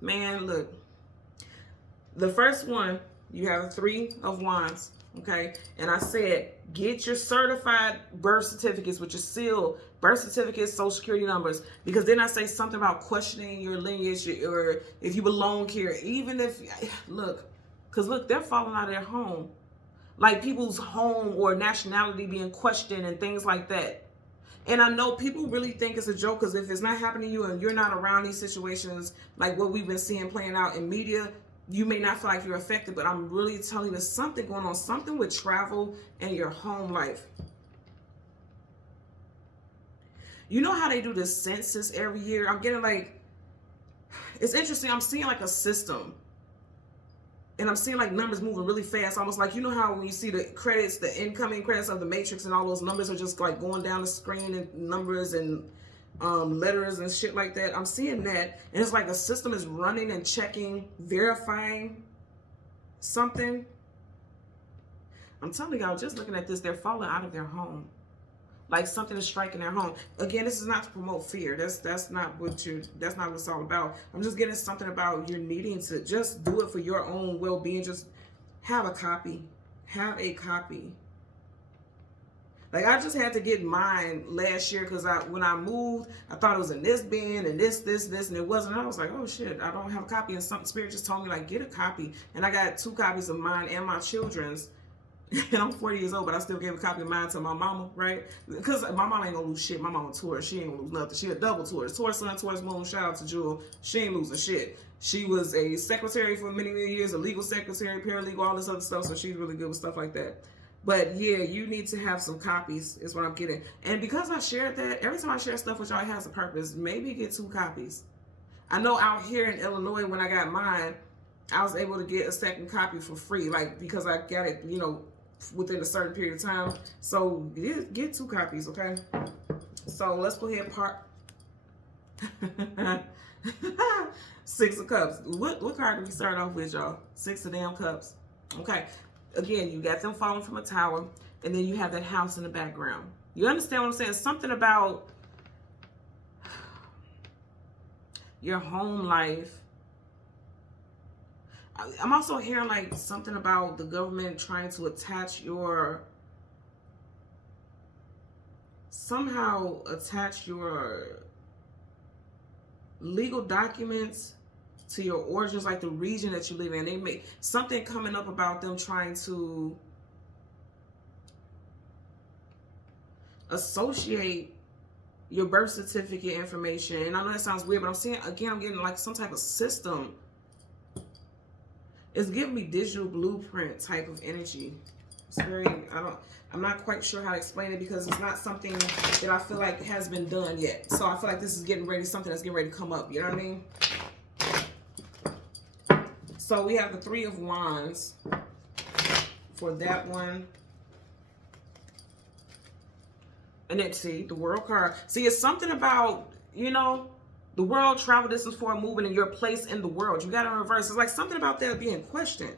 look. The first one, you have 3 of Wands. Okay. And I said, get your certified birth certificates with your seal, birth certificates, social security numbers, because then I say something about questioning your lineage or if you belong here, even if, because look, they're falling out of their home. Like people's home or nationality being questioned and things like that. And I know people really think it's a joke, because if it's not happening to you and you're not around these situations, like what we've been seeing playing out in media, you may not feel like you're affected, but I'm really telling you there's something going on, something with travel and your home life. You know how they do the census every year? I'm getting like, it's interesting. I'm seeing like a system. And I'm seeing like numbers moving really fast, almost like, you know how when you see the credits, the incoming credits of the Matrix, and all those numbers are just like going down the screen, and numbers and letters and shit like that. I'm seeing that, and it's like a system is running and checking, verifying something. I'm telling y'all, just looking at this, they're falling out of their home. Like something is striking their home. Again, this is not to promote fear. That's not what it's all about. I'm just getting something about you're needing to just do it for your own well-being. Just have a copy. Have a copy. Like, I just had to get mine last year, because when I moved, I thought it was in this bin and this, and it wasn't. And I was like, oh shit, I don't have a copy. And something spirit just told me, like, get a copy. And I got 2 copies of mine and my children's. And I'm 40 years old, but I still gave a copy of mine to my mama, right? Because my mama ain't gonna lose shit. My mama Taurus, she ain't gonna lose nothing. She a double Taurus. Taurus sun, Taurus moon. Shout out to Jewel. She ain't losing shit. She was a secretary for many, many years, a legal secretary, paralegal, all this other stuff. So she's really good with stuff like that. But yeah, you need to have some copies, is what I'm getting. And because I shared that, every time I share stuff with y'all, it has a purpose. Maybe get 2 copies. I know out here in Illinois, when I got mine, I was able to get a second copy for free, like, because I got it, you know, within a certain period of time. So get 2 copies, okay? So let's go ahead and part. 6 of Cups. What card do we start off with, y'all? 6 of damn Cups. Okay. Again, you got them falling from a tower, and then you have that house in the background. You understand what I'm saying? Something about your home life. I'm also hearing like something about the government trying to somehow attach your legal documents to your origins, like the region that you live in. They make something coming up about them trying to associate your birth certificate information. And I know that sounds weird, but I'm seeing, again, I'm getting like some type of system. It's giving me digital blueprint type of energy. It's very, I'm not quite sure how to explain it, because it's not something that I feel like has been done yet. So I feel like this is getting ready, something that's getting ready to come up. You know what I mean? So we have the 3 of Wands for that one. And then see, the World card. See, it's something about, you know, the world, travel distance for a movement, and your place in the world. You got it in reverse. It's like something about that being questioned.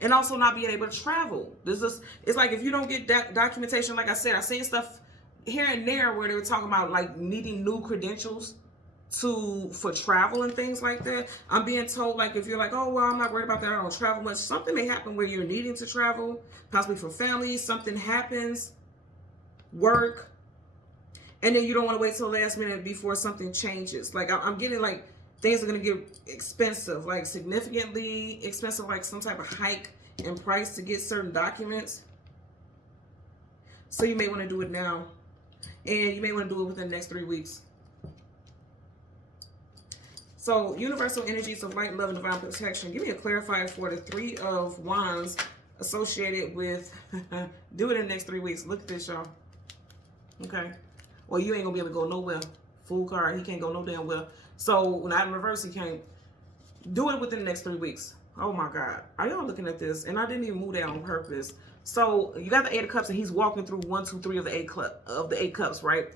And also not being able to travel. It's like if you don't get that documentation, like I said, I've seen stuff here and there where they were talking about like needing new credentials for travel and things like that. I'm being told, like, if you're like, oh, well, I'm not worried about that, I don't travel much, something may happen where you're needing to travel, possibly for family, something happens, work, and then you don't want to wait till the last minute before something changes. Like, I'm getting, like, things are going to get expensive, like, significantly expensive, like some type of hike in price to get certain documents. So you may want to do it now, and you may want to do it within the next 3 weeks. So, universal energies of light, love, and divine protection. Give me a clarifier for the Three of Wands associated with, do it in the next 3 weeks. Look at this, y'all. Okay. Well, you ain't going to be able to go nowhere. Fool card, he can't go no damn well. So, not in reverse, he can't. Do it within the next 3 weeks. Oh my God. Are y'all looking at this? And I didn't even move that on purpose. So, you got the Eight of Cups, and he's walking through 1, 2, 3 of the eight cups, right?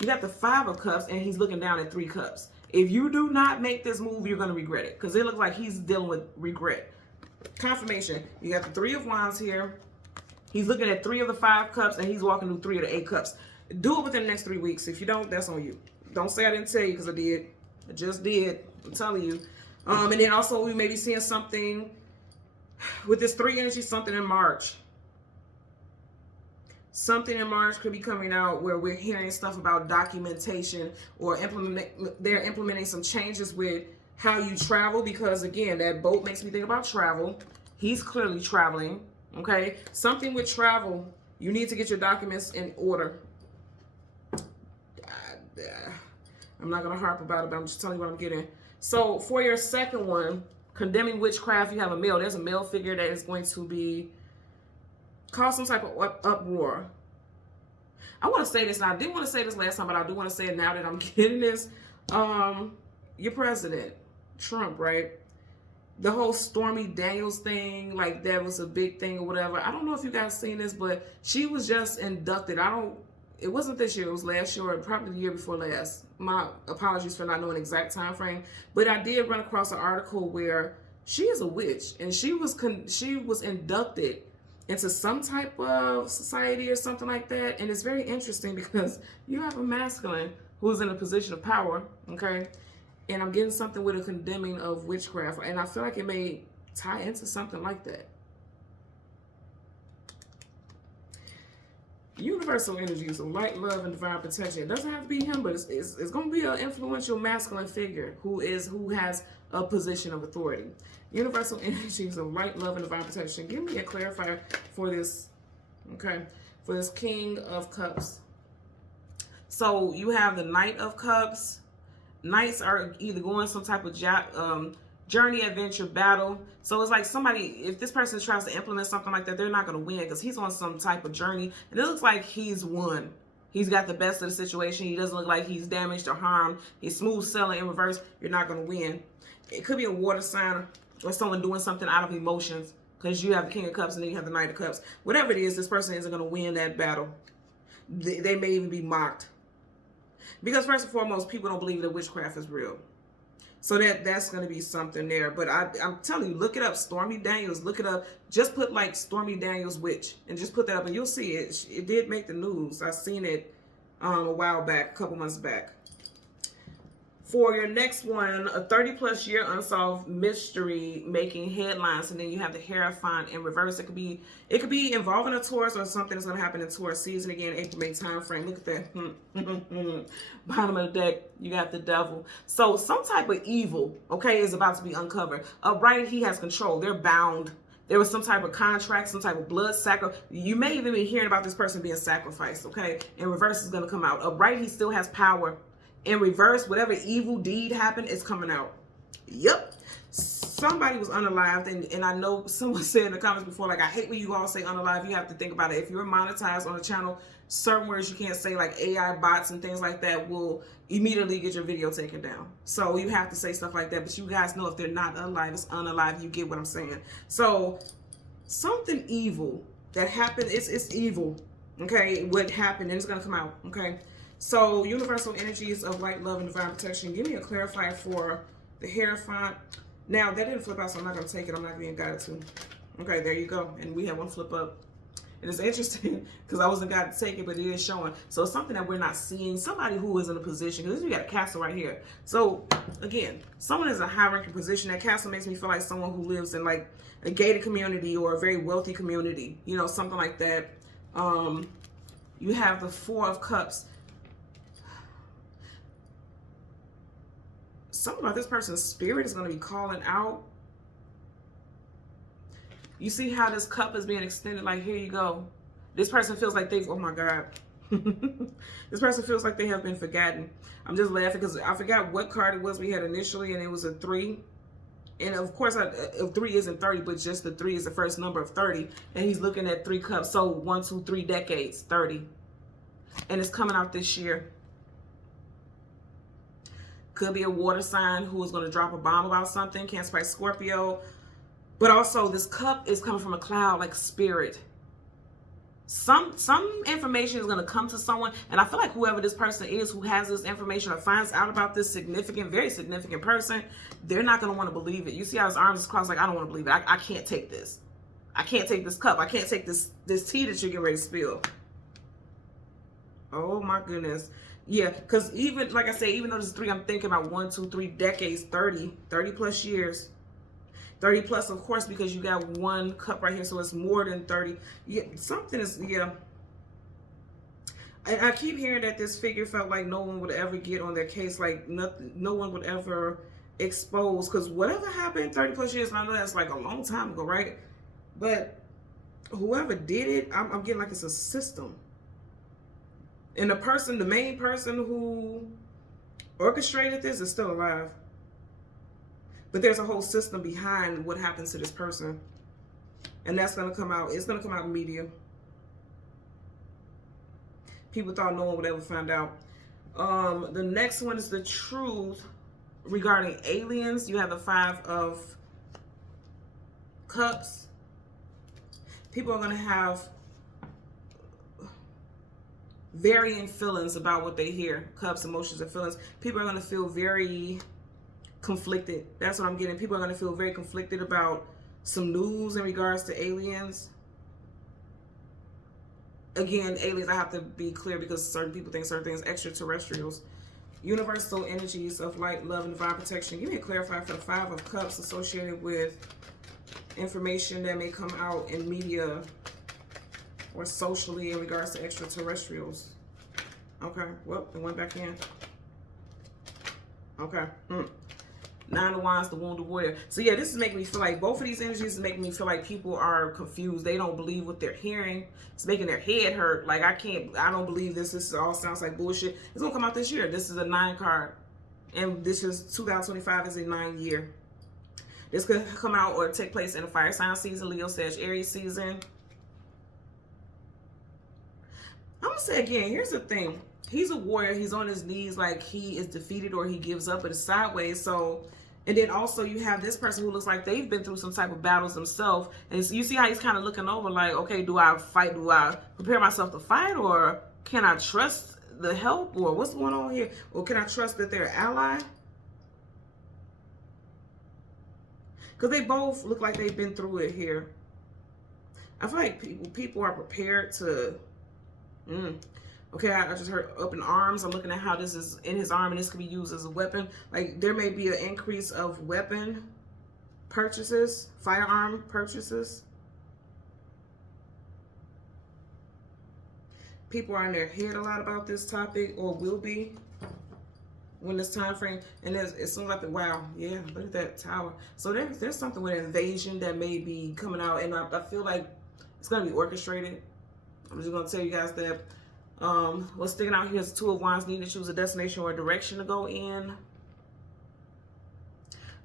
You got the Five of Cups, and he's looking down at 3 cups. If you do not make this move, you're going to regret it. Because it looks like he's dealing with regret. Confirmation. You got the Three of Wands here. He's looking at 3 of the 5 cups, and he's walking through 3 of the 8 cups. Do it within the next 3 weeks. If you don't, that's on you. Don't say I didn't tell you, because I did. I just did. I'm telling you. And then also, we may be seeing something with this 3 energy, something in March. Something in March could be coming out where we're hearing stuff about documentation, or they're implementing some changes with how you travel, because again, that boat makes me think about travel. He's clearly traveling, okay? Something with travel, you need to get your documents in order. I'm not going to harp about it, but I'm just telling you what I'm getting. So for your second one, condemning witchcraft, you have a male. There's a male figure that is going to be cause some type of uproar. I want to say this, and I didn't want to say this last time, but I do want to say it now that I'm getting this. Your president, Trump, right? The whole Stormy Daniels thing, like that was a big thing or whatever. I don't know if you guys seen this, but she was just inducted. It wasn't this year, it was last year, or probably the year before last. My apologies for not knowing the exact time frame. But I did run across an article where she is a witch, and she was inducted into some type of society or something like that. And it's very interesting because you have a masculine who's in a position of power, okay? And I'm getting something with a condemning of witchcraft. And I feel like it may tie into something like that. Universal energies of light, love, and divine protection. It doesn't have to be him, but it's going to be an influential masculine figure who has a position of authority. Universal energies of light, love, and divine protection. Give me a clarifier for this, okay? For this King of Cups. So you have the Knight of Cups. Knights are either going some type of journey, adventure, battle. So it's like somebody, if this person tries to implement something like that, they're not going to win because he's on some type of journey. And it looks like he's won. He's got the best of the situation. He doesn't look like he's damaged or harmed. He's smooth sailing in reverse. You're not going to win. It could be a water sign or someone doing something out of emotions, because you have the King of Cups and then you have the Knight of Cups. Whatever it is, this person isn't going to win that battle. They may even be mocked. Because first and foremost, people don't believe that witchcraft is real. So that's going to be something there. But I'm telling you, look it up. Stormy Daniels, look it up. Just put like Stormy Daniels witch and just put that up and you'll see it. It did make the news. I seen it a while back, a couple months back. For your next one, a 30-plus year unsolved mystery making headlines, and then you have the Hierophant in reverse. It could be involving a Taurus or something that's going to happen in Taurus season again, April, May time frame. Look at that. Bottom of the deck, you got the Devil. So some type of evil, okay, is about to be uncovered. Upright, he has control. They're bound. There was some type of contract, some type of blood sacrifice. You may even be hearing about this person being sacrificed, okay? In reverse is going to come out. Upright, he still has power. In reverse, whatever evil deed happened is coming out. Yep. Somebody was unalived, and I know someone said in the comments before, like, I hate when you all say unalive. You have to think about it. If you're monetized on the channel, certain words you can't say, like AI bots and things like that, will immediately get your video taken down. So you have to say stuff like that. But you guys know if they're not alive, it's unalive. You get what I'm saying. So something evil that happened, it's evil. Okay, what happened, and it's going to come out. Okay. So, universal energies of light, love, and divine protection. Give me a clarifier for the Hierophant. Now, that didn't flip out, so I'm not going to take it. I'm not being guided to. Okay, there you go. And we have one flip up. And it's interesting because I wasn't guided to take it, but it is showing. So, it's something that we're not seeing. Somebody who is in a position. Because we got a castle right here. So, again, someone is in a high-ranking position. That castle makes me feel like someone who lives in, like, a gated community or a very wealthy community. You know, something like that. You have the Four of Cups. Something about this person's spirit is going to be calling out. You see how this cup is being extended, like, here you go. This person feels like oh my God. This person feels like they have been forgotten. I'm just laughing because I forgot what card it was we had initially, and it was a 3. And of course, 3 isn't 30, but just the 3 is the first number of 30. And he's looking at 3 cups. So 1, 2, 3 decades, 30. And it's coming out this year. Could be a water sign who is going to drop a bomb about something. Cancer, Pisces, Scorpio. But also, this cup is coming from a cloud, like spirit. Some information is going to come to someone, and I feel like whoever this person is who has this information or finds out about this significant, very significant person, they're not going to want to believe it. You see how his arms is crossed, like, I don't want to believe it. I can't take this. I can't take this cup. I can't take this tea that you're getting ready to spill. Oh my goodness. Yeah, because even, like I say, even though this is 3, I'm thinking about 1, 2, 3 decades, 30 plus years. 30 plus, of course, because you got 1 cup right here, so it's more than 30. Yeah, something is, yeah. I keep hearing that this figure felt like no one would ever get on their case, like no one would ever expose, because whatever happened 30 plus years, and I know that's like a long time ago, right? But whoever did it, I'm getting like it's a system. And the main person who orchestrated this is still alive. But there's a whole system behind what happens to this person. And that's going to come out. It's going to come out in media. People thought no one would ever find out. The next one is the truth regarding aliens. You have the 5 of Cups. People are going to have varying feelings about what they hear. Cups, emotions, and feelings. People are going to feel very conflicted. That's what I'm getting. People are going to feel very conflicted about some news in regards to aliens. Again, aliens, I have to be clear because certain people think certain things. Extraterrestrials. Universal energies of light, love, and divine protection. Give me a clarifier for the 5 of Cups associated with information that may come out in media or socially in regards to extraterrestrials. Okay, well, it went back in. Okay. 9 of Wands, the Wounded Warrior. So yeah, this is making me feel like both of these energies is making me feel like people are confused. They don't believe what they're hearing. It's making their head hurt. Like, I don't believe this. This all sounds like bullshit. It's gonna come out this year. This is a 9 card. And this is 2025 is a 9 year. This could come out or take place in a fire sign season, Leo, Sag, Aries season. I'm gonna say again, here's the thing. He's a warrior. He's on his knees like he is defeated or he gives up, but it's sideways. So, and then also you have this person who looks like they've been through some type of battles themselves. And so you see how he's kind of looking over like, okay, do I fight? Do I prepare myself to fight? Or can I trust the help? Or what's going on here? Or can I trust that they're an ally? Because they both look like they've been through it here. I feel like people are prepared to... Okay, I just heard up in arms. I'm looking at how this is in his arm, and this could be used as a weapon. Like, there may be an increase of weapon purchases, firearm purchases. People are in their head a lot about this topic, or will be when this time frame. And it seems like, wow, yeah, look at that tower. So there's something with invasion that may be coming out, and I feel like it's going to be orchestrated. I'm just going to tell you guys that. What's sticking out here is 2 of Wands, needing to choose a destination or a direction to go in.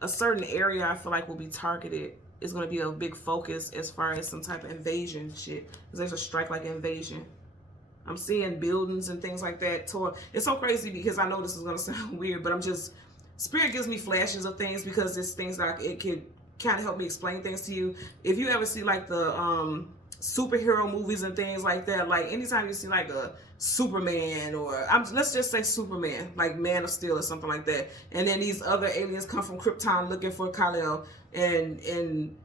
A certain area I feel like will be targeted. It's going to be a big focus as far as some type of invasion shit. Because there's a strike like invasion. I'm seeing buildings and things like that. It's so crazy because I know this is going to sound weird, but Spirit gives me flashes of things because it's things that it could kind of help me explain things to you. If you ever see like the superhero movies and things like that, like anytime you see like a Superman or let's just say Superman, like Man of Steel or something like that, and then these other aliens come from Krypton looking for Kal-El, and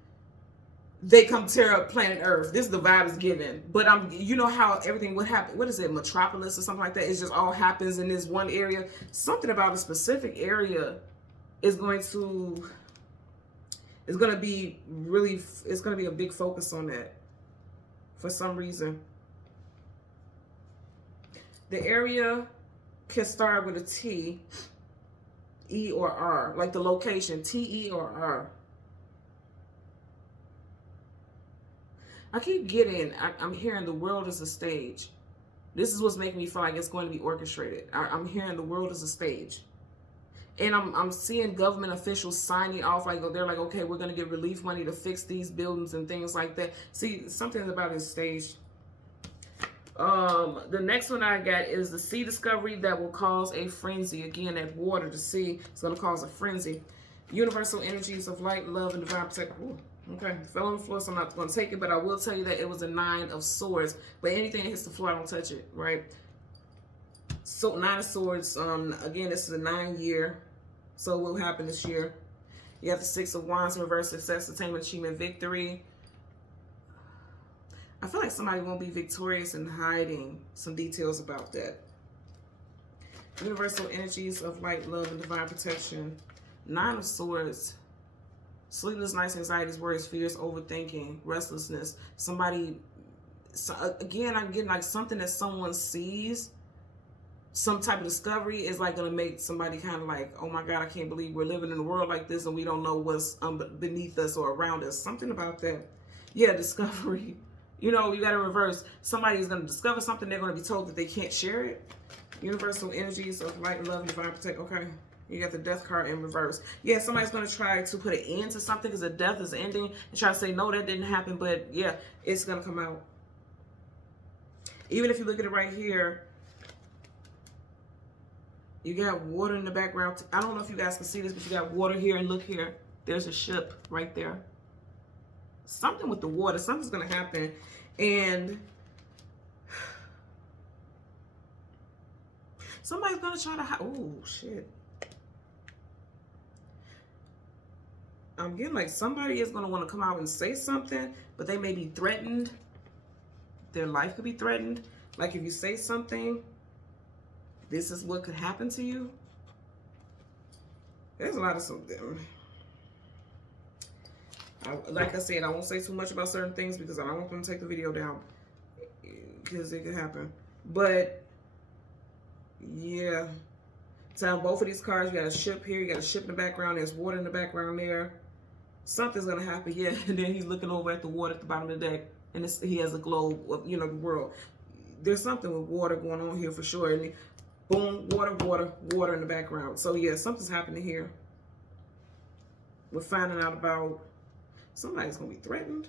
they come tear up planet Earth. This is the vibe is given. But you know how everything would happen. What is it, Metropolis or something like that? It just all happens in this one area. Something about a specific area is going to be a big focus on that for some reason. The area can start with a T, E, or R, like the location, T, E, or R. I keep getting, I'm hearing the world is a stage. This is what's making me feel like it's going to be orchestrated. I'm hearing the world is a stage. And I'm seeing government officials signing off, like they're like, okay, we're going to get relief money to fix these buildings and things like that. See, something about this stage. The next one I got is the sea discovery that will cause a frenzy. Again, that water, the sea, is going to cause a frenzy. Universal energies of light, love, and divine protection. Okay, it fell on the floor, so I'm not going to take it, but I will tell you that it was a 9 of swords. But anything that hits the floor, I don't touch it, right? So 9 of swords, again, this is a 9-year, so it will happen this year. You have the 6 of wands, reverse, success, attainment, achievement, victory. I feel like somebody won't be victorious in hiding some details about that. Universal energies of light, love, and divine protection. 9 of swords. Sleepless nights, anxieties, worries, fears, overthinking, restlessness. Somebody, again, I'm getting like something that someone sees. Some type of discovery is like going to make somebody kind of like, oh my God, I can't believe we're living in a world like this and we don't know what's beneath us or around us. Something about that. Yeah, discovery. You know, you got to reverse. Somebody is going to discover something. They're going to be told that they can't share it. Universal energies of light and love and divine protection. Okay. You got the death card in reverse. Yeah, somebody's going to try to put an end to something because the death is ending and try to say, no, that didn't happen. But yeah, it's going to come out. Even if you look at it right here, you got water in the background. I don't know if you guys can see this, but you got water here and look here. There's a ship right there. Something with the water. Something's going to happen. And somebody's going to try to hide. Oh, shit. I'm getting like somebody is going to want to come out and say something, but they may be threatened. Their life could be threatened. Like if you say something, this is what could happen to you. There's a lot of something. Like I said, I won't say too much about certain things because I don't want them to take the video down because it could happen. But yeah, so on both of these cards, you got a ship here, you got a ship in the background, there's water in the background there. Something's gonna happen, yeah. And then he's looking over at the water at the bottom of the deck, and he has a globe of, you know, the world. There's something with water going on here for sure. And boom, water, water, water in the background. So yeah, something's happening here. We're finding out about somebody's gonna be threatened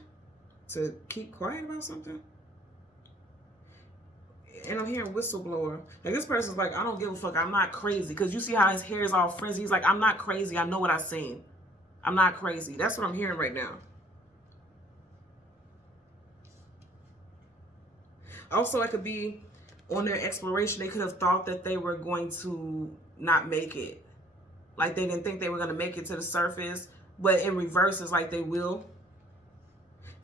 to keep quiet about something. And I'm hearing whistleblower. Like this person's like, I don't give a fuck. I'm not crazy. Because you see how his hair is all frizzy. He's like, I'm not crazy. I know what I've seen. I'm not crazy. That's what I'm hearing right now. Also, it could be on their exploration. They could have thought that they were going to not make it. Like they didn't think they were going to make it to the surface. But in reverse, it's like they will.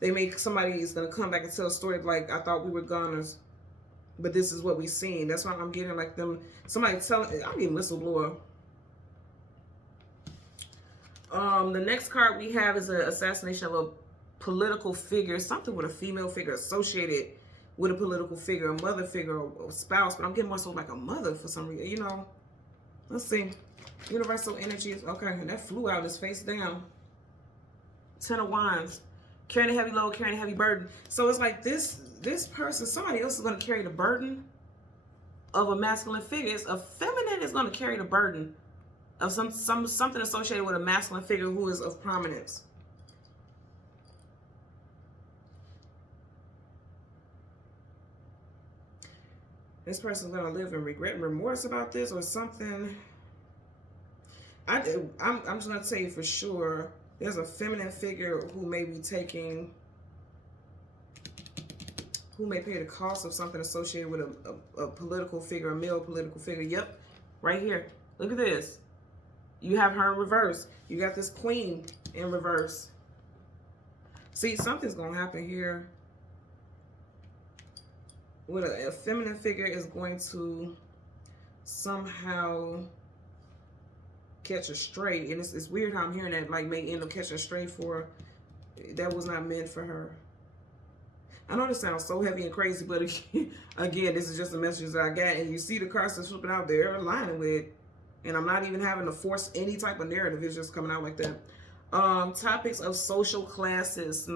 They make somebody is going to come back and tell a story like, I thought we were goners. But this is what we seen. That's why I'm getting like them. Somebody telling. I'm getting whistleblower. The next card we have is an assassination of a political figure. Something with a female figure associated with a political figure, a mother figure, or spouse. But I'm getting more so like a mother for some reason. You know. Let's see. Universal energies. Okay, and that flew out his face down. 10 of Wands. Carrying a heavy load, carrying a heavy burden. So it's like this person, somebody else is going to carry the burden of a masculine figure. It's a feminine is going to carry the burden of something associated with a masculine figure who is of prominence. This person's going to live in regret and remorse about this or something. I'm just going to tell you for sure, there's a feminine figure who may be taking, who may pay the cost of something associated with a political figure, a male political figure. Yep, right here. Look at this. You have her in reverse. You got this queen in reverse. See, something's going to happen here. With a feminine figure is going to somehow catch a stray. And it's weird how I'm hearing that, like, may end up catching a stray for, that was not meant for her. I know this sounds so heavy and crazy, but again, this is just the messages that I got. And you see the cards that's flipping out there aligning with, and I'm not even having to force any type of narrative. It's just coming out like that. Topics of social classes.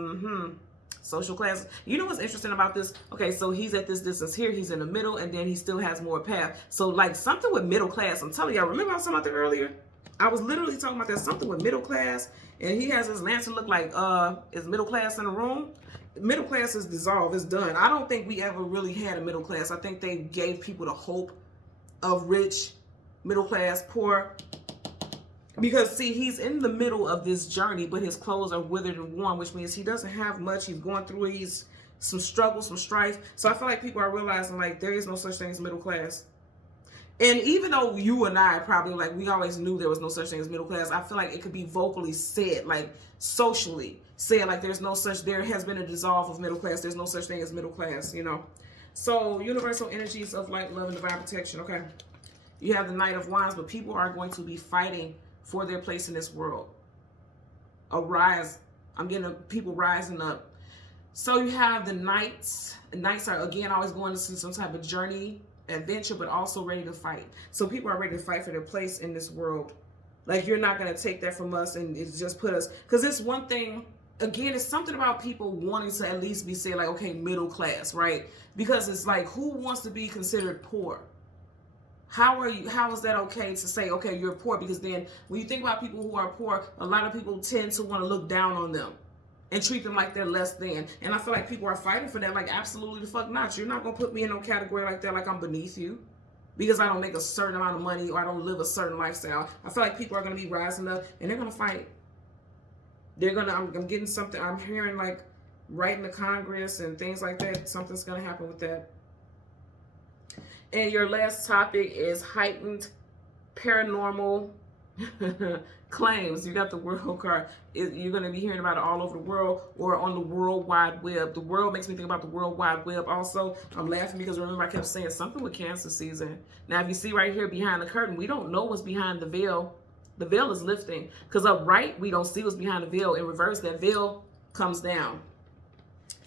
social classes. You know what's interesting about this? Okay, so he's at this distance here, he's in the middle, and then he still has more path. So like something with middle class. I'm telling y'all, remember I was talking about that earlier? I was literally talking about that, something with middle class, and he has his lantern look like is middle class in the room? Middle class is dissolved, it's done. I don't think we ever really had a middle class. I think they gave people the hope of rich, middle class, poor. Because see, he's in the middle of this journey, but his clothes are withered and worn, which means he doesn't have much. He's going through some struggle, some strife. So I feel like people are realizing like there is no such thing as middle class. And even though you and I probably like, we always knew there was no such thing as middle class, I feel like it could be vocally said, like socially said, like there has been a dissolve of middle class. There's no such thing as middle class, you know. So universal energies of light, love, and divine protection. Okay. You have the Knight of Wands, but people are going to be fighting for their place in this world. Arise. I'm getting people rising up. So you have the Knights. The Knights are, again, always going to some type of journey, adventure, but also ready to fight. So people are ready to fight for their place in this world. Like, you're not going to take that from us and it's just put us, because it's one thing, again, it's something about people wanting to at least be said like, okay, middle class, right? Because it's like, who wants to be considered poor? How is that okay to say, okay, you're poor? Because then when you think about people who are poor, a lot of people tend to want to look down on them and treat them like they're less than. And I feel like people are fighting for that. Like, absolutely the fuck not. You're not going to put me in no category like that, like I'm beneath you because I don't make a certain amount of money or I don't live a certain lifestyle. I feel like people are going to be rising up and they're going to fight. They're going to, I'm getting something, I'm hearing like writing to Congress and things like that. Something's going to happen with that. And your last topic is heightened paranormal claims. You got the world card. You're going to be hearing about it all over the world or on the World Wide Web. The world makes me think about the World Wide Web also. I'm laughing because remember I kept saying something with Cancer season. Now, if you see right here behind the curtain, we don't know what's behind the veil. The veil is lifting because up right, we don't see what's behind the veil. In reverse, that veil comes down.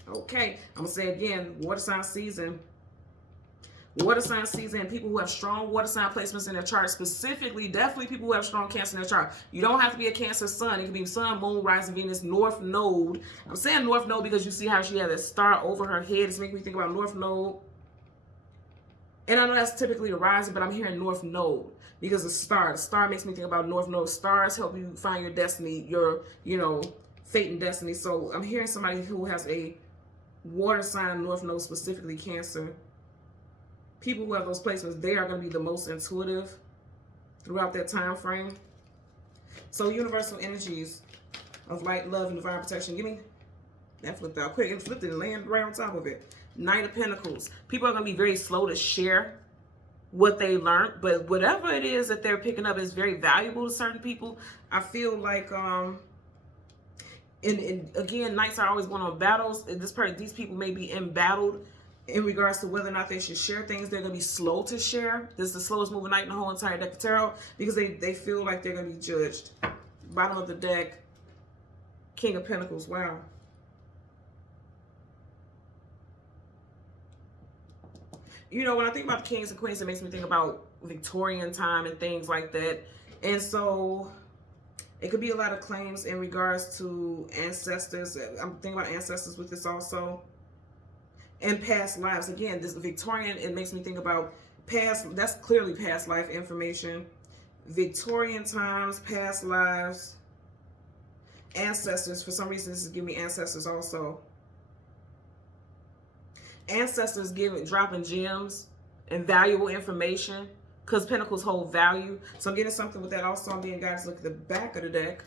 Okay, I'm going to say again, water sign season. Water sign season, and people who have strong water sign placements in their chart, specifically, definitely people who have strong Cancer in their chart. You don't have to be a Cancer sun. It can be Sun, Moon, Rising, Venus, North Node. I'm saying North Node because you see how she has that star over her head. It's making me think about North Node. And I know that's typically the rising, but I'm hearing North Node because the star makes me think about North Node. Stars help you find your destiny, your, you know, fate and destiny. So I'm hearing somebody who has a water sign North Node, specifically Cancer. People who have those placements, they are going to be the most intuitive throughout that time frame. So universal energies of light, love, and divine protection. Give me that flipped out quick and flipped it and land right on top of it. Knight of Pentacles. People are going to be very slow to share what they learned, but whatever it is that they're picking up is very valuable to certain people. I feel like, and again, Knights are always going on battles. These people may be embattled in regards to whether or not they should share things. They're going to be slow to share. This is the slowest moving night in the whole entire deck of tarot because they feel like they're going to be judged. Bottom of the deck, King of Pentacles. Wow. You know, when I think about Kings and Queens, it makes me think about Victorian time and things like that. And so it could be a lot of claims in regards to ancestors. I'm thinking about ancestors with this also. And past lives. Again, this Victorian, it makes me think about past, that's clearly past life information. Victorian times, past lives, ancestors. For some reason, this is giving me ancestors also. Ancestors dropping gems and valuable information because Pentacles hold value. So I'm getting something with that also. I'm being guided to look at the back of the deck.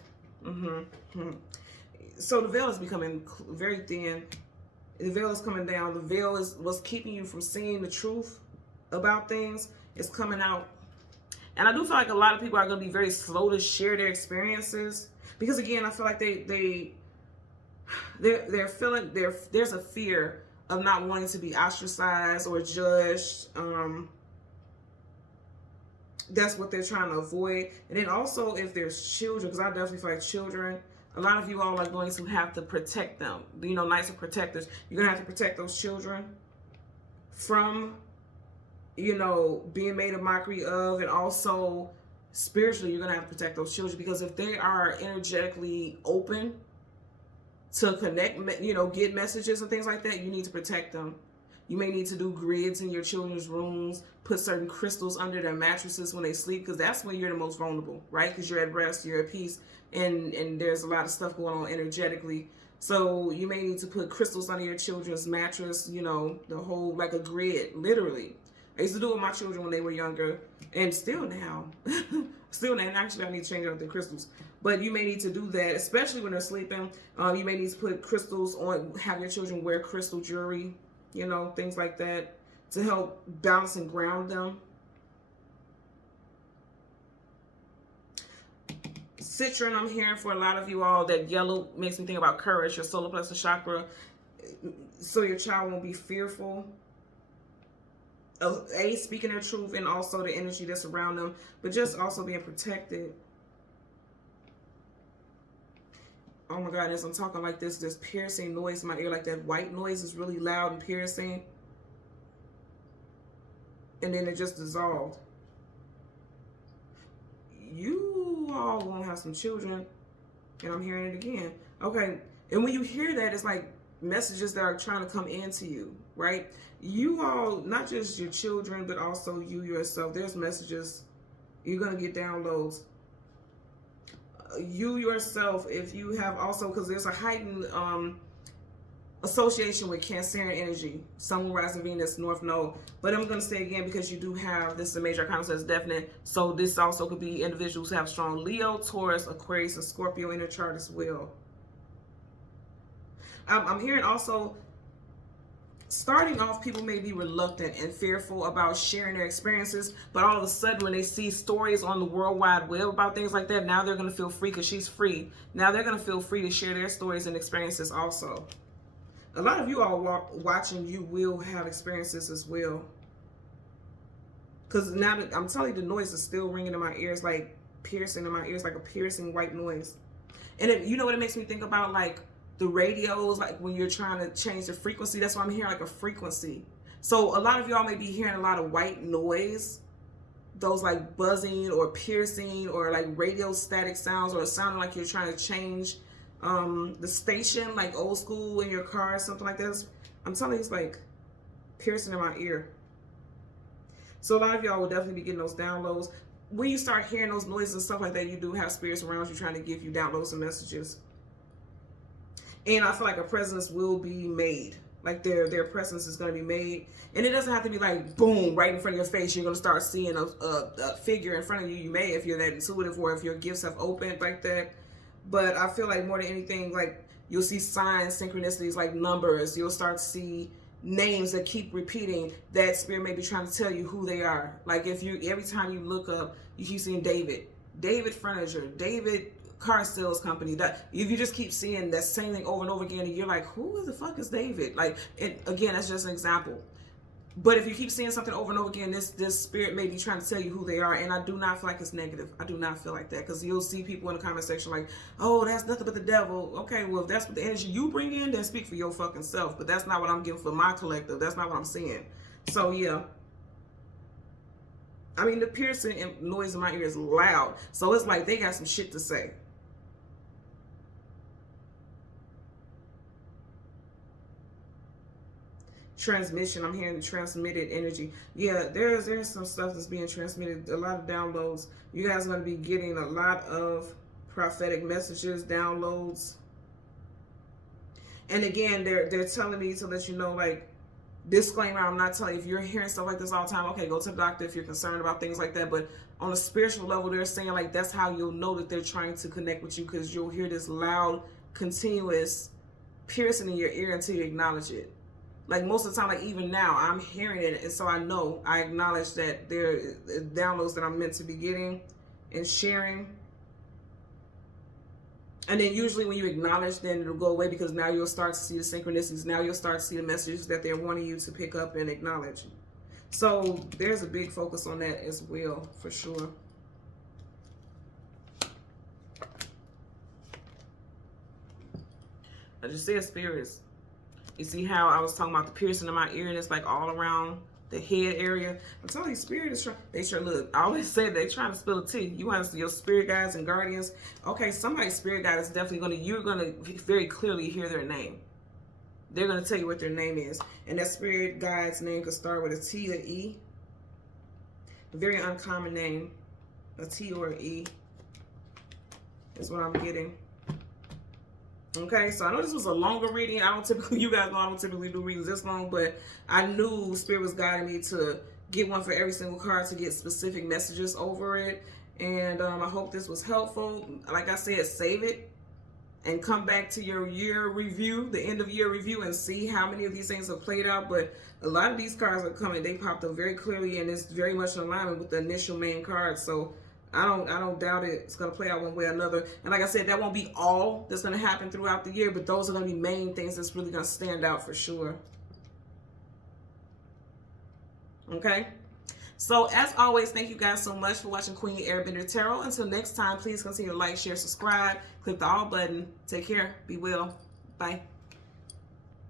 So the veil is becoming very thin. The veil is coming down. The veil is what's keeping you from seeing the truth about things. It's coming out. And I do feel like a lot of people are going to be very slow to share their experiences. Because again, I feel like they're feeling, there's a fear of not wanting to be ostracized or judged. That's what they're trying to avoid. And then also if there's children, because I definitely feel like children, a lot of you all are going to have to protect them. You know, Knights are protectors. You're going to have to protect those children from, you know, being made a mockery of. And also, spiritually, you're going to have to protect those children. Because if they are energetically open to connect, you know, get messages and things like that, you need to protect them. You may need to do grids in your children's rooms, put certain crystals under their mattresses when they sleep, because that's when you're the most vulnerable, right? Because you're at rest, you're at peace, and there's a lot of stuff going on energetically. So you may need to put crystals under your children's mattress, you know, the whole, like a grid, literally. I used to do it with my children when they were younger, and still now. Still now, and actually I need to change out the crystals. But you may need to do that, especially when they're sleeping. You may need to put crystals on, have your children wear crystal jewelry, you know, things like that, to help balance and ground them. Citron, I'm hearing for a lot of you all, that yellow makes me think about courage, your solar plexus chakra, so your child won't be fearful of speaking their truth, and also the energy that's around them, but just also being protected. Oh my God, as I'm talking like this, there's piercing noise in my ear, like that white noise is really loud and piercing, and then it just dissolved. You all won't have some children, and I'm hearing it again. Okay, and when you hear that, it's like messages that are trying to come into you, right? You all, not just your children, but also you yourself, there's messages, you're going to get downloads. You yourself, if you have also, because there's a heightened association with Cancerian energy, Sun, Moon, Rising, Venus, North Node. But I'm going to say again, because you do have, this is a major arcana, so it's definite. So this also could be individuals who have strong Leo, Taurus, Aquarius, and Scorpio in their chart as well. I'm hearing also, starting off, people may be reluctant and fearful about sharing their experiences, but all of a sudden when they see stories on the World Wide Web about things like that, now they're going to feel free, because she's free. Now they're going to feel free to share their stories and experiences also. A lot of you all watching, you will have experiences as well. Because now that I'm telling you, the noise is still ringing in my ears, like piercing in my ears, like a piercing white noise. And it, you know what it makes me think about? Like the radios, like when you're trying to change the frequency, that's why I'm hearing like a frequency. So a lot of y'all may be hearing a lot of white noise, those like buzzing or piercing or like radio static sounds, or sounding like you're trying to change the station, like old school in your car or something like that. I'm telling you, it's like piercing in my ear. So a lot of y'all will definitely be getting those downloads. When you start hearing those noises and stuff like that, you do have spirits around you trying to give you downloads and messages. And I feel like a presence will be made. Like their presence is going to be made. And it doesn't have to be like, boom, right in front of your face. You're going to start seeing a figure in front of you. You may, if you're that intuitive, or if your gifts have opened like that. But I feel like more than anything, like you'll see signs, synchronicities, like numbers. You'll start to see names that keep repeating. That spirit may be trying to tell you who they are. Like if you, every time you look up, you keep seeing David Furniture, David car sales company. That if you just keep seeing that same thing over and over again, and you're like, who the fuck is David? Like, and again, that's just an example. But if you keep seeing something over and over again, this spirit may be trying to tell you who they are. And I do not feel like it's negative. I do not feel like that, because you'll see people in the comment section like, oh, that's nothing but the devil. Okay, well, if that's what the energy you bring in, then speak for your fucking self. But that's not what I'm getting for my collective. That's not what I'm seeing. So yeah, I mean, the piercing noise in my ear is loud, so it's like they got some shit to say. Transmission, I'm hearing the transmitted energy. Yeah, there's some stuff that's being transmitted, a lot of downloads. You guys are going to be getting a lot of prophetic messages, downloads. And again, they're telling me to let you know, like, disclaimer, I'm not telling you, if you're hearing stuff like this all the time, okay, go to the doctor if you're concerned about things like that. But on a spiritual level, they're saying like that's how you'll know that they're trying to connect with you, because you'll hear this loud, continuous piercing in your ear until you acknowledge it. Like most of the time, like even now, I'm hearing it, and so I know, I acknowledge that there are downloads that I'm meant to be getting and sharing. And then usually when you acknowledge, then it'll go away, because now you'll start to see the synchronicities. Now you'll start to see the messages that they're wanting you to pick up and acknowledge. So there's a big focus on that as well, for sure. I just said spirits. You see how I was talking about the piercing in my ear, and it's like all around the head area. I'm telling you, spirit is trying. They sure look. I always say they trying to spill the tea. You want your spirit guides and guardians. Okay, somebody's spirit guide is definitely gonna. You're gonna very clearly hear their name. They're gonna tell you what their name is, and that spirit guide's name could start with a T or E. A very uncommon name, a T or an E. Is what I'm getting. Okay, so I know this was a longer reading. I don't typically, you guys know I don't typically do readings this long, but I knew Spirit was guiding me to get one for every single card to get specific messages over it. And I hope this was helpful. Like I said, save it and come back to your year review, the end of year review, and see how many of these things have played out. But a lot of these cards are coming. They popped up very clearly, and it's very much in alignment with the initial main card. So I don't doubt it's going to play out one way or another. And like I said, that won't be all that's going to happen throughout the year, but those are going to be main things that's really going to stand out for sure. Okay? So as always, thank you guys so much for watching Queen Airbender Tarot. Until next time, please continue to like, share, subscribe, click the all button. Take care. Be well. Bye.